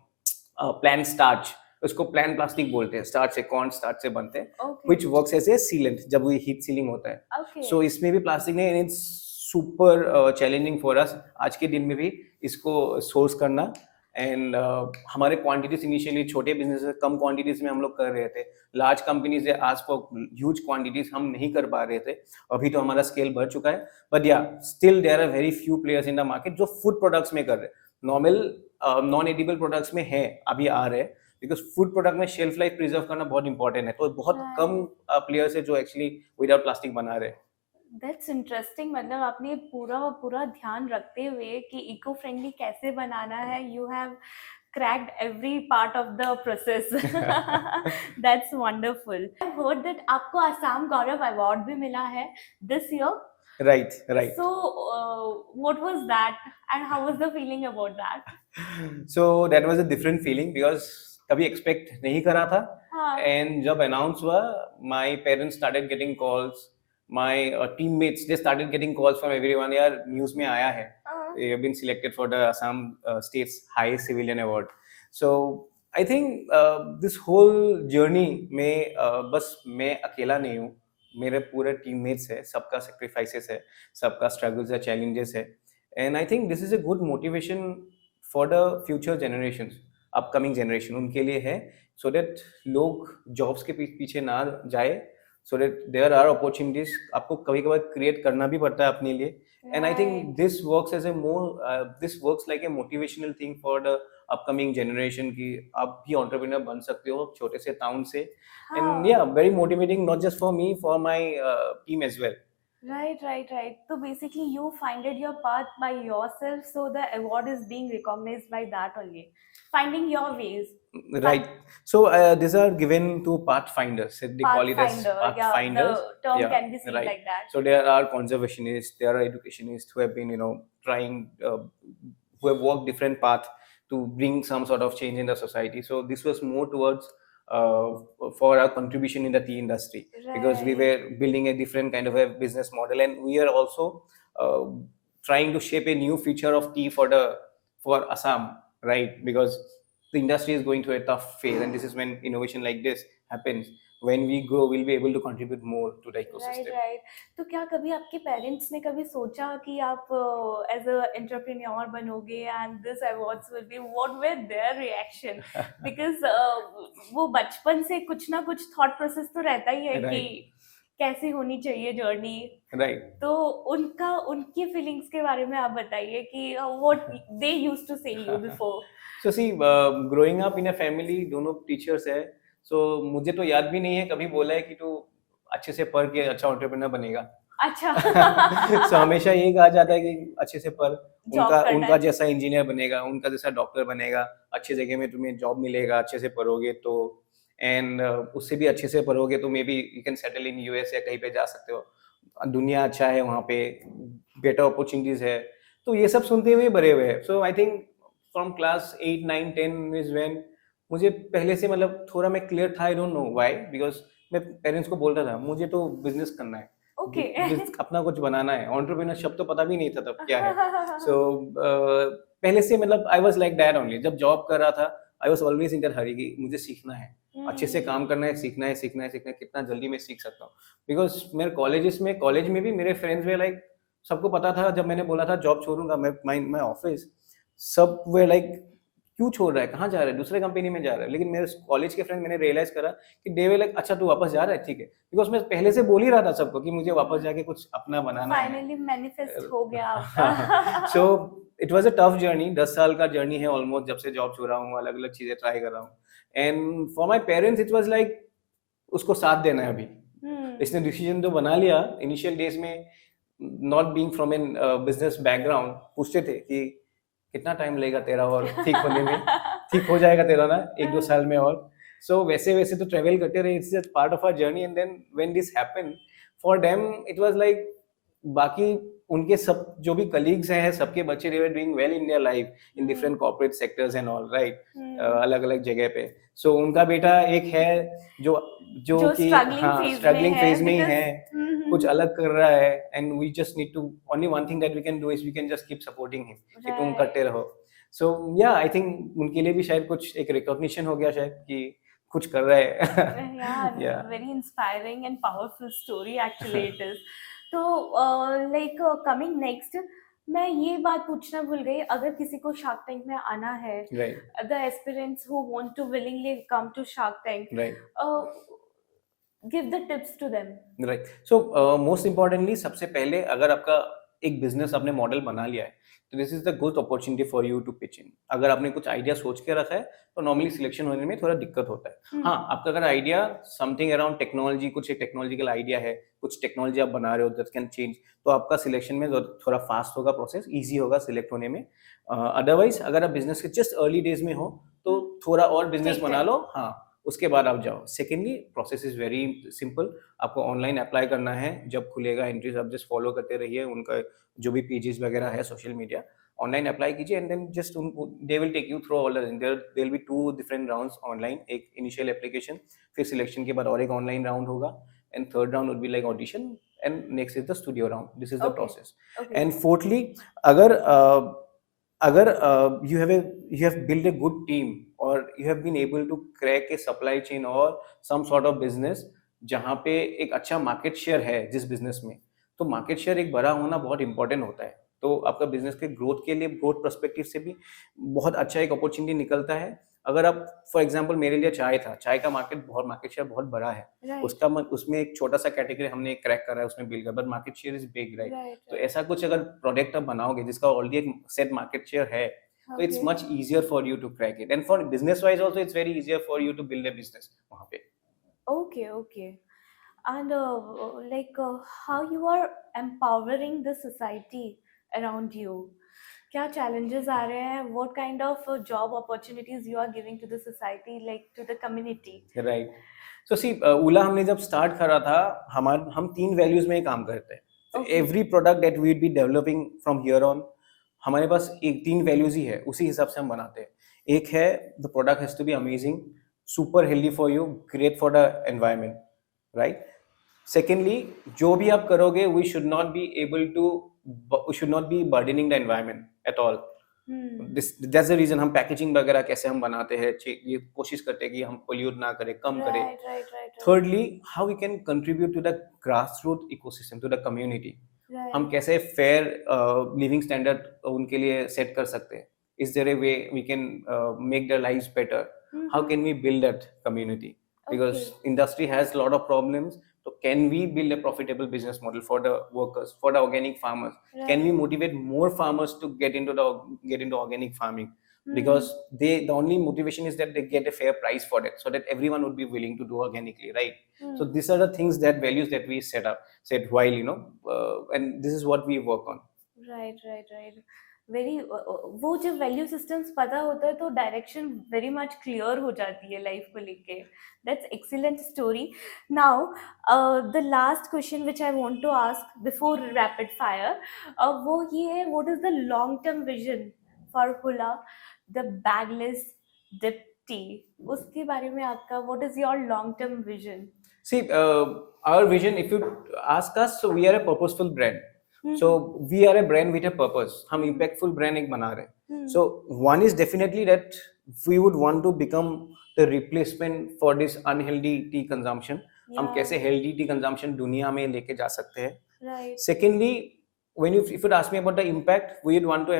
plant starch. उसको प्लांट प्लास्टिक बोलते हैं, स्टार्च से, कॉर्न स्टार्च से बनते हैं, Okay. Which works as a sealant जब वो हीट सीलिंग होता है. Okay. सो इसमें भी प्लास्टिक नहीं, it's super challenging for us आज के दिन में भी इसको सोर्स करना. एंड हमारे क्वांटिटीज इनिशियली छोटे बिजनेस कम क्वांटिटीज में हम लोग कर रहे थे, लार्ज कंपनीज आज फॉर ह्यूज क्वांटिटीज हम नहीं कर पा रहे थे. अभी तो हमारा स्केल बढ़ चुका है, बट या still there are very few players in the market जो फूड प्रोडक्ट्स में कर रहे हैं. नॉर्मल नॉन एडिबल प्रोडक्ट्स में है, अभी आ रहे हैं, बिकॉज फूड प्रोडक्ट में शेल्फ लाइफ प्रिजर्व करना बहुत इंपॉर्टेंट है. तो बहुत Right. कम प्लेयर्स है जो एक्चुअली विदाउट प्लास्टिक बना रहे हैं. That's interesting. मतलब आपने पूरा ध्यान रखते हुए कि इको फ्रेंडली कैसे बनाना है, you have cracked every part of the process. That's wonderful. I heard that आपको असम गौरव अवार्ड भी मिला है this year. Right right. So what was that and how was the feeling about that? So that was a different feeling because कभी expect नहीं करा था. हाँ। And जब अनाउंस हुआ, my parents started getting calls, my teammates they started getting calls from everyone, यार news में आया है, हाँ। you have been selected for the Assam state's highest civilian award. So I think this whole journey में बस मैं अकेला नहीं हूँ, मेरे पूरे टीममेट्स है, सबका सेक्रीफाइसेस है, सबका स्ट्रगल्स है, चैलेंजेस है, and I think this is a good motivation for the future generation, upcoming generation उनके लिए है, सो दैट लोग जॉब्स के पीछे ना जाए, so that there are opportunities, आपको कभी कभार क्रिएट करना भी पड़ता है अपने लिए. And I think right. this works as a more this works like a motivational thing for the upcoming generation कि आप भी entrepreneur बन सकते हो छोटे से टाउन से. And हाँ। yeah, very motivating not just for me, for my team as well. Right. So basically, you finded your path by yourself, so the award is being recognized by that only. Finding your ways. Right. So these are given to pathfinders. They call it as Pathfinder, yeah, the pathfinders. term Yeah, can be seen right. like that. So there are conservationists, there are educationists who have been, trying, who have walked different paths to bring some sort of change in the society. So this was more towards for our contribution in the tea industry, because we Right. were building a different kind of a business model, and we are also uh, trying to shape a new future of tea for Assam, right? Because the industry is going through a tough phase, and this is when innovation like this happens. When we grow, we'll be able to contribute more to the right ecosystem. Right. तो क्या कभी आपके parents ने कभी सोचा कि आप as a entrepreneur बनोगे and this awards will be, what were their reaction? Because वो बचपन से कुछ ना कुछ थॉट प्रोसेस तो रहता ही है कि Right, कैसी होनी चाहिए जर्नी। right. तो उनका उनकी फीलिंग्स के बारे में आप बताइए कि व्हाट दे यूज्ड टू से you before. So see, growing up in a family, दोनों टीचर्स है, so मुझे तो याद भी नहीं है कभी बोला है कि तू अच्छे से पढ़ के अच्छा एंटरप्रेन्योर बनेगा. अच्छा। So हमेशा यही कहा जाता है कि अच्छे से पढ़, जॉब उनका करना उनका है। जैसा इंजीनियर बनेगा, उनका जैसा डॉक्टर बनेगा, अच्छे जगह में तुम्हें जॉब मिलेगा, अच्छे से पढ़ोगे तो, एंड उससे भी अच्छे से पढ़ोगे तो may be you can settle in US या कहीं पे जा सकते हो, दुनिया अच्छा है वहाँ पे, बेटर अपॉर्चुनिटीज है. तो ये सब सुनते हुए बड़े हुए हैं. So I think from class 8 9 10 is when मुझे पहले से मतलब थोड़ा मैं क्लियर था, I don't know why, because मैं पेरेंट्स को बोलता था मुझे तो बिजनेस करना है, ओके। अपना कुछ बनाना है, एंटरप्रेन्योर शब्द तो पता भी नहीं था तब क्या है. सो पहले से मतलब I was like that only. जब जॉब कर रहा था, I was always in that hurry कि मुझे सीखना है, अच्छे से काम करना है, सीखना है, कितना जल्दी मैं सीख सकता हूँ. बिकॉज मेरे कॉलेज में भी मेरे फ्रेंड्स वे लाइक, सबको पता था जब मैंने बोला था जॉब छोड़ूंगा, मैं ऑफिस, सब वे लाइक क्यों छोड़ रहा है, कहाँ जा रहा है, दूसरे कंपनी में जा रहा है. लेकिन मेरे कॉलेज के फ्रेंड, मैंने रियलाइज करा कि दे वे लाइक अच्छा तू वापस जा रहा है, ठीक है, बिकॉज मैं पहले से बोल ही रहा था सबको कि मुझे वापस जाके कुछ अपना बनाना है. फाइनली मैनिफेस्ट हो गया आपका। So it was a tough journey, 10 साल का जर्नी है ऑलमोस्ट, जब से जॉब छोड़ा हूँ, अलग अलग चीजें ट्राई कर रहा हूँ. And for my parents it was like उसको साथ देना है अभी. इसने डिसीजन तो बना लिया. इनिशियल डेज में, not being from an business background, पूछते थे कि कितना टाइम लगेगा तेरा और ठीक होने में, ठीक हो जाएगा तेरा ना 1 2 साल में. और सो वैसे वैसे तो ट्रेवल करते रहे, it's just part of our journey. And then when this happened for them, it was like बाकी उनके सब जो भी कलीग्स हैं, सबके बच्चे they were doing well in their life in different corporate sectors and all, right, अलग अलग जगह पे. सो उनका बेटा एक है जो जो जो कि स्ट्रगलिंग हाँ, फेज में स्ट्रगलिंग है फेज में ही बिकॉज है, कुछ अलग कर रहा है, and we just need to, only one thing that we can do is we can just keep supporting him कि तुम करते राइट। रहो. सो या आई थिंक उनके लिए भी शायद कुछ एक रिकॉग्निशन हो गया शायद कि कुछ कर रहा है. Yeah, या very inspiring and powerful story actually it is. तो like coming next, मैं ये बात पूछना भूल गई, अगर किसी को शार्क टैंक में आना है, right, the aspirants who want to willingly come to Shark Tank, right, uh, give the tips to them. Right. So most importantly सबसे पहले, अगर आपका एक बिजनेस आपने मॉडल बना लिया है, तो this is the good opportunity for you to pitch in. अगर आपने कुछ आइडिया सोच के रखा है तो नॉर्मली सिलेक्शन होने में थोड़ा दिक्कत होता है. हाँ, आपका अगर आइडिया समथिंग अराउंड टेक्नोलॉजी, कुछ एक टेक्नोलॉजिकल आइडिया है, कुछ टेक्नोलॉजी आप बना रहे हो दैट कैन चेंज, तो आपका सिलेक्शन में थोड़ा फास्ट होगा, प्रोसेस ईजी होगा सिलेक्ट होने में. अदरवाइज अगर आप बिजनेस के जस्ट अर्ली डेज में हो तो थोड़ा और बिजनेस Take बना time. लो, हाँ, उसके बाद आप जाओ. Secondly, process is very simple. आपको ऑनलाइन अप्लाई करना है, जब खुलेगा एंट्रीज आप जस्ट फॉलो करते रहिए, उनका जो भी पेजेस वगैरह है सोशल मीडिया, ऑनलाइन अप्लाई कीजिए and then just they will take you through all there will be 2 different rounds online, एक इनिशियल एप्लीकेशन, फिर सिलेक्शन के बाद और एक ऑनलाइन राउंड होगा and third round would be like audition and next is the studio round. This is the Okay. Process. Okay. And fourthly, अगर अगर you have built a good team or you have been able to crack a supply chain or some sort of business जहाँ पे एक अच्छा market share है जिस business में, तो मार्केट शेयर एक बड़ा होना बहुत इंपॉर्टेंट होता है. तो आपका बिजनेस के ग्रोथ के लिए, ग्रोथ पर्सपेक्टिव से भी बहुत अच्छा एक अपॉर्चुनिटी निकलता है. अगर आप फॉर एग्जांपल मेरे लिए चाय था, चाय का मार्केट शेयर बहुत बड़ा है. Right. उसमें एक छोटा सा कैटेगरी हमने क्रैक करा है, उसमें बिल कर, but market share is big, right? Right. तो ऐसा कुछ अगर प्रोडक्ट आप बनाओगे जिसका ऑलरेडी एक सेट मार्केट शेयर है, तो it's Okay. Much easier for you to crack it and for business wise also it's very easier for you to build a business वहाँ पे. Okay, okay. And like how you are empowering the society around you. क्या challenges आ रहे हैं? What kind of job opportunities you are giving to the society, like to the community? Right. So see, ओला हमने जब start करा था, हम 3 values में काम करते हैं. Okay. Every product that we be developing from here on, हमारे पास एक 3 वैल्यूज ही है, उसी हिसाब से हम बनाते हैं. एक है the product has to be amazing, super healthy for you, great for the environment, right? Secondly, जो भी आप करोगे we should not be burdening the environment at all. That's the reason हम पैकेजिंग वगैरह कैसे हम बनाते हैं, ये कोशिश करते हैं कि हम पोल्यूट ना करें, कम करें. Right. thirdly, how we can contribute to the grassroots ecosystem, to the community. हम कैसे फेयर लिविंग स्टैंडर्ड उनके लिए सेट कर सकते हैं. Is there a way we can make their lives better? How can we build that community? Because industry has a lot of problems, so can we build a profitable business model for the workers, for the organic farmers? Can we motivate more farmers to get into organic farming? Because the only motivation is that they get a fair price for it, so that everyone would be willing to do organically, right? So these are the things, that values that we set while and this is what we work on. Right. Very वो जब value systems पता होता है तो direction very much clear हो जाती है life को लेके. That's excellent story. Now the last question which I want to ask before rapid fire, वो ये है, what is the long term vision for Hula the bagless dip tea? उसके बारे में आपका, what is your long term vision? See, our vision, if you ask us, so we are a purposeful brand. So we are a brand with a purpose. हम impactful brand एक बना रहे हैं. So one is definitely that we would want to become the replacement for this unhealthy tea consumption. हम कैसे healthy tea consumption दुनिया में लेके जा सकते हैं. Right. Secondly, if you ask me about the impact, we want to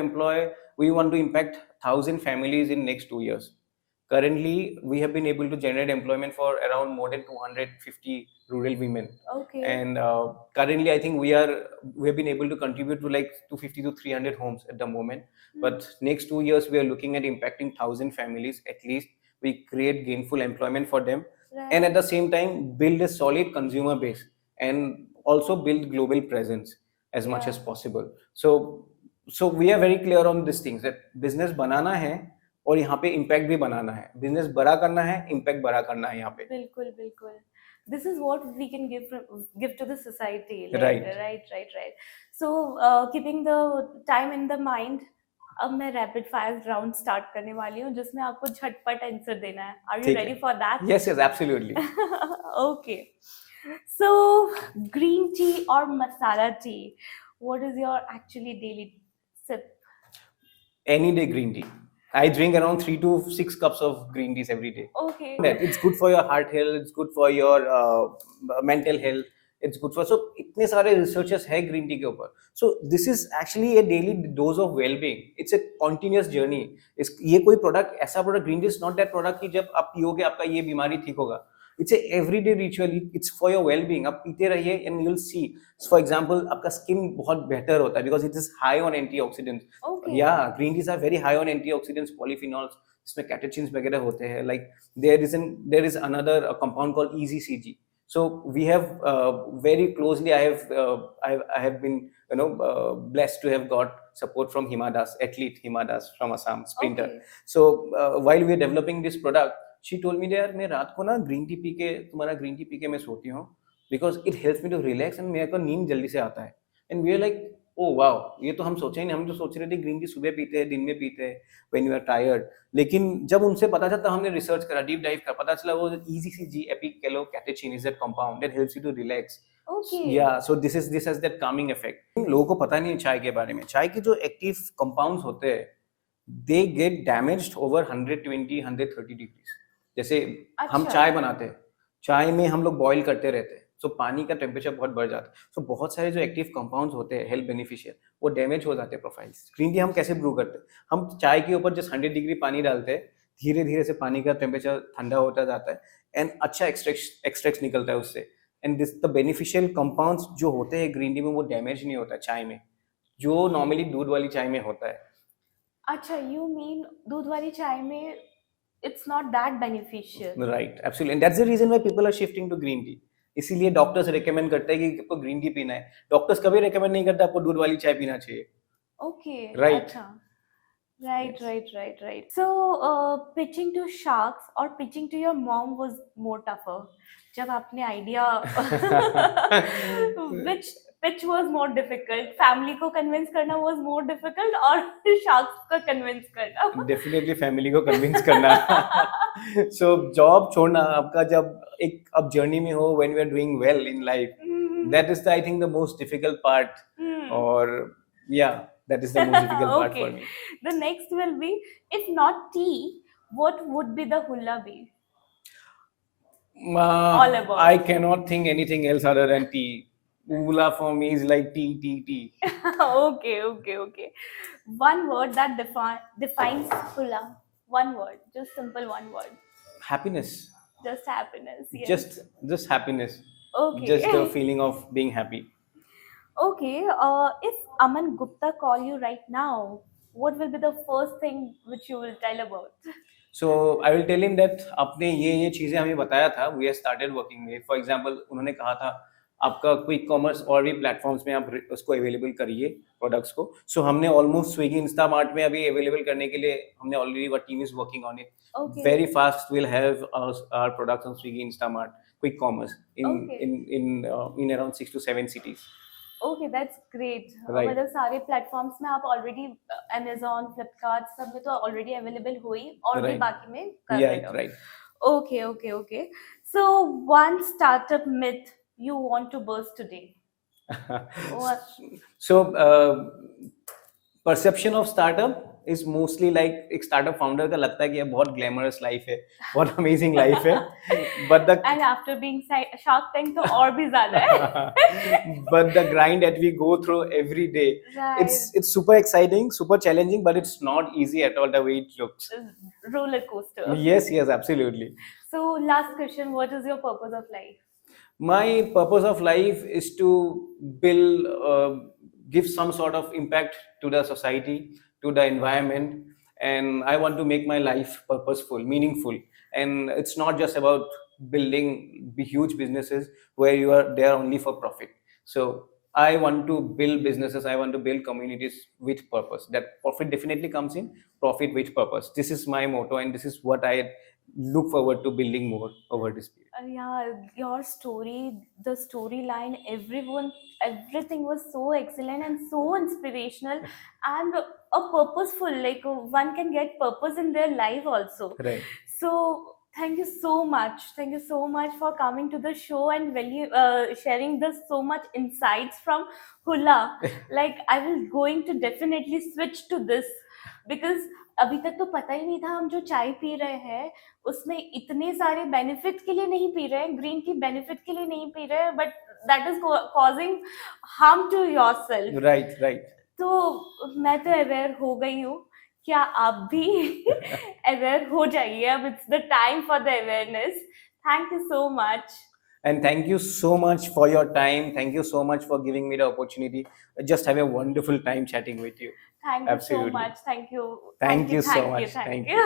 impact 1,000 families in next 2 years. Currently, we have been able to generate employment for around more than 250 rural women. Okay. And currently, I think we have been able to contribute to like 250 to 300 homes at the moment. But next 2 years, we are looking at impacting 1,000 families at least. We create gainful employment for them, and at the same time build a solid consumer base and also build global presence as much as possible. So we are very clear on these things, that business बनाना है और यहाँ पे impact भी बनाना है. Business बड़ा करना है, impact बड़ा करना है यहाँ पे. बिल्कुल. This is what we can give to the society. Right. So keeping the time in the mind, अब मैं रैपिड फायर राउंड स्टार्ट करने वाली हूँ जिसमें आपको झटपट आंसर देना है. Are you ready for that? Yes, absolutely. Okay. So green tea or masala tea, what is your actually daily sip? Any day green tea. I drink around 3 to 6 cups of green teas every day. Okay. It's good for your heart health, it's good for your mental health, it's good for, so इतने सारे researchers है green tea के ऊपर. So this is actually a daily dose of well-being. It's a continuous journey. ये कोई product, ऐसा product, green tea is not that product कि जब आप पियोगे आपका ये बीमारी ठीक होगा. It's a everyday ritual. It's for your well-being. आप पीते रहिए and you'll see. So for example, आपका skin बहुत बेहतर होता है because it is high on antioxidants. Okay. Yeah, green teas are very high on antioxidants, polyphenols. इसमें catechins वगैरह होते हैं. Like there is another compound called EZCG. So we have very closely. I have been blessed to have got support from athlete Hima Das from Assam, sprinter. Okay. So while we are developing this product, she told me that मैं रात को ना तुम्हारा green tea P के मैं सोती हूँ because it helps me to relax and मेरे को नींद जल्दी से आता है. And we are like, oh wow! ये तो हम सोचे ही नहीं, हम तो सोच रहे थे ग्रीन टी सुबह पीते हैं, दिन में पीते हैं, व्हेन यू आर टायर्ड। लेकिन जब उनसे पता चला, तब हमने रिसर्च करा, डीप डाइव करा, पता चला वो EGCG epigallocatechin is that compound that helps you to relax. Okay. Yeah so this has that calming effect. लोगों को पता नहीं है चाय के बारे में। चाय के जो एक्टिव कंपाउंड्स होते हैं, they get damaged over 120, 130 degrees. जैसे हम अच्छा। चाय बनाते हैं, चाय में हम लोग बॉयल करते रहते हैं, सो पानी का टेम्परेचर बहुत बढ़ जाता है। सो बहुत सारे जो एक्टिव कंपाउंड्स होते हैं हेल्थ बेनिफिशियल, वो डैमेज हो जाते हैं प्रोफाइल्स। ग्रीन टी हम कैसे ब्रू करते हैं? हम चाय के ऊपर जस्ट 100 डिग्री पानी डालते हैं, धीरे-धीरे से पानी का टेम्परेचर ठंडा होता जाता है एंड अच्छा एक्सट्रैक्ट्स निकलता है उससे। And this the beneficial compounds जो होते हैं ग्रीन टी में, वो डैमेज नहीं होता चाय में, जो नॉर्मली दूध वाली चाय में होता है। अच्छा, यू मीन दूध वाली चाय में it's not that beneficial. Right, absolutely, and that's the reason why people are shifting to green tea. इसीलिए डॉक्टर्स रिकमेंड करते हैं कि आपको ग्रीन टी पीना है। डॉक्टर्स कभी रिकमेंड नहीं करते आपको दूध वाली चाय पीना चाहिए। ओके। राइट। अच्छा। Right, yes. right, right, right. So, pitching to sharks or pitching to your mom was more tougher. जब आपने idea, which pitch was more difficult? Family को convince करना was more difficult और sharks को convince करना? Definitely family को convince करना। So job छोड़ना आपका, जब एक अब जर्नी में हो, when you are doing well in life, that is the I think the most difficult part. Hmm. और या that is the most difficult part for Okay. Me. The next will be, if not tea, what would be the hulla be? All about. I cannot think anything else other than tea. Ula for me is like tea, tea, tea. Okay, okay, okay. One word that defines hulla. One word, just simple one word. Happiness. Just happiness. Yes. Just happiness. Okay. Just the feeling of being happy. Okay. If Aman Gupta call you right now, what will be the first thing which you will tell about? So I will tell him that आपने ये चीज़ें हमें बताया था, we have started working में। For example, उन्होंने कहा था आपका क्विक कॉमर्स और भी प्लेटफॉर्म्स में आप उसको अवेलेबल करिए प्रोडक्ट्स को। सो हमने ऑलमोस्ट स्विगी, इंस्टामार्ट में अभी अवेलेबल करने के लिए हमने already, were team is working on it. Okay. Very fast we'll have our products on Swiggy, Instamart, quick commerce Okay. in around 6 to 7 cities. Okay, that's great. Right. मतलब सारे platforms में आप ऑलरेडी Amazon, Flipkart सब में तो already available हो ही, और भी Right. बाकी में कर Yeah, रहे हो. right. Okay, okay, okay. So one startup myth you want to burst today. What? So perception of startup is mostly like, एक स्टार्टअप फाउंडर का लगता है कि ये बहुत ग्लैमरस लाइफ है, बहुत अमेजिंग लाइफ है, but the And after being Shark Tank तो और भी ज़्यादा है. but the grind that we go through every day, Right. it's super exciting, super challenging, but it's not easy at all the way it looks. Roller coaster. Yes, absolutely. So last question, what is your purpose of life? My purpose of life is to build, give some sort of impact to the society, to the environment, and I want to make my life purposeful, meaningful. And it's not just about building huge businesses where you are there only for profit. So I want to build businesses, I want to build communities with purpose. That profit definitely comes in, profit with purpose. This is my motto, and this is what I look forward to building more over this period. Yeah, your story, the storyline, everything was so excellent and so inspirational and a purposeful. Like one can get purpose in their life also. Right. So thank you so much. Thank you so much for coming to the show and sharing this so much insights from Hula. Like I will going to definitely switch to this because अभी तक तो पता ही नहीं था हम जो चाय P रहे हैं उसमें इतने सारे बेनिफिट के लिए नहीं पी रहे हैं, ग्रीन टी बेनिफिट के लिए नहीं पी रहे हैं, but that is causing harm to yourself. Right right. तो मैं तो अवेयर हो गई हूँ, क्या आप भी अवेयर हो जाइए. अब it's the time for the awareness. Thank you so much. And thank you so much for your time. Thank you so much for giving me the opportunity. I just have a wonderful time chatting with you. Thank you Absolutely. so much. Thank you. Thank you so much. Thank Thank you.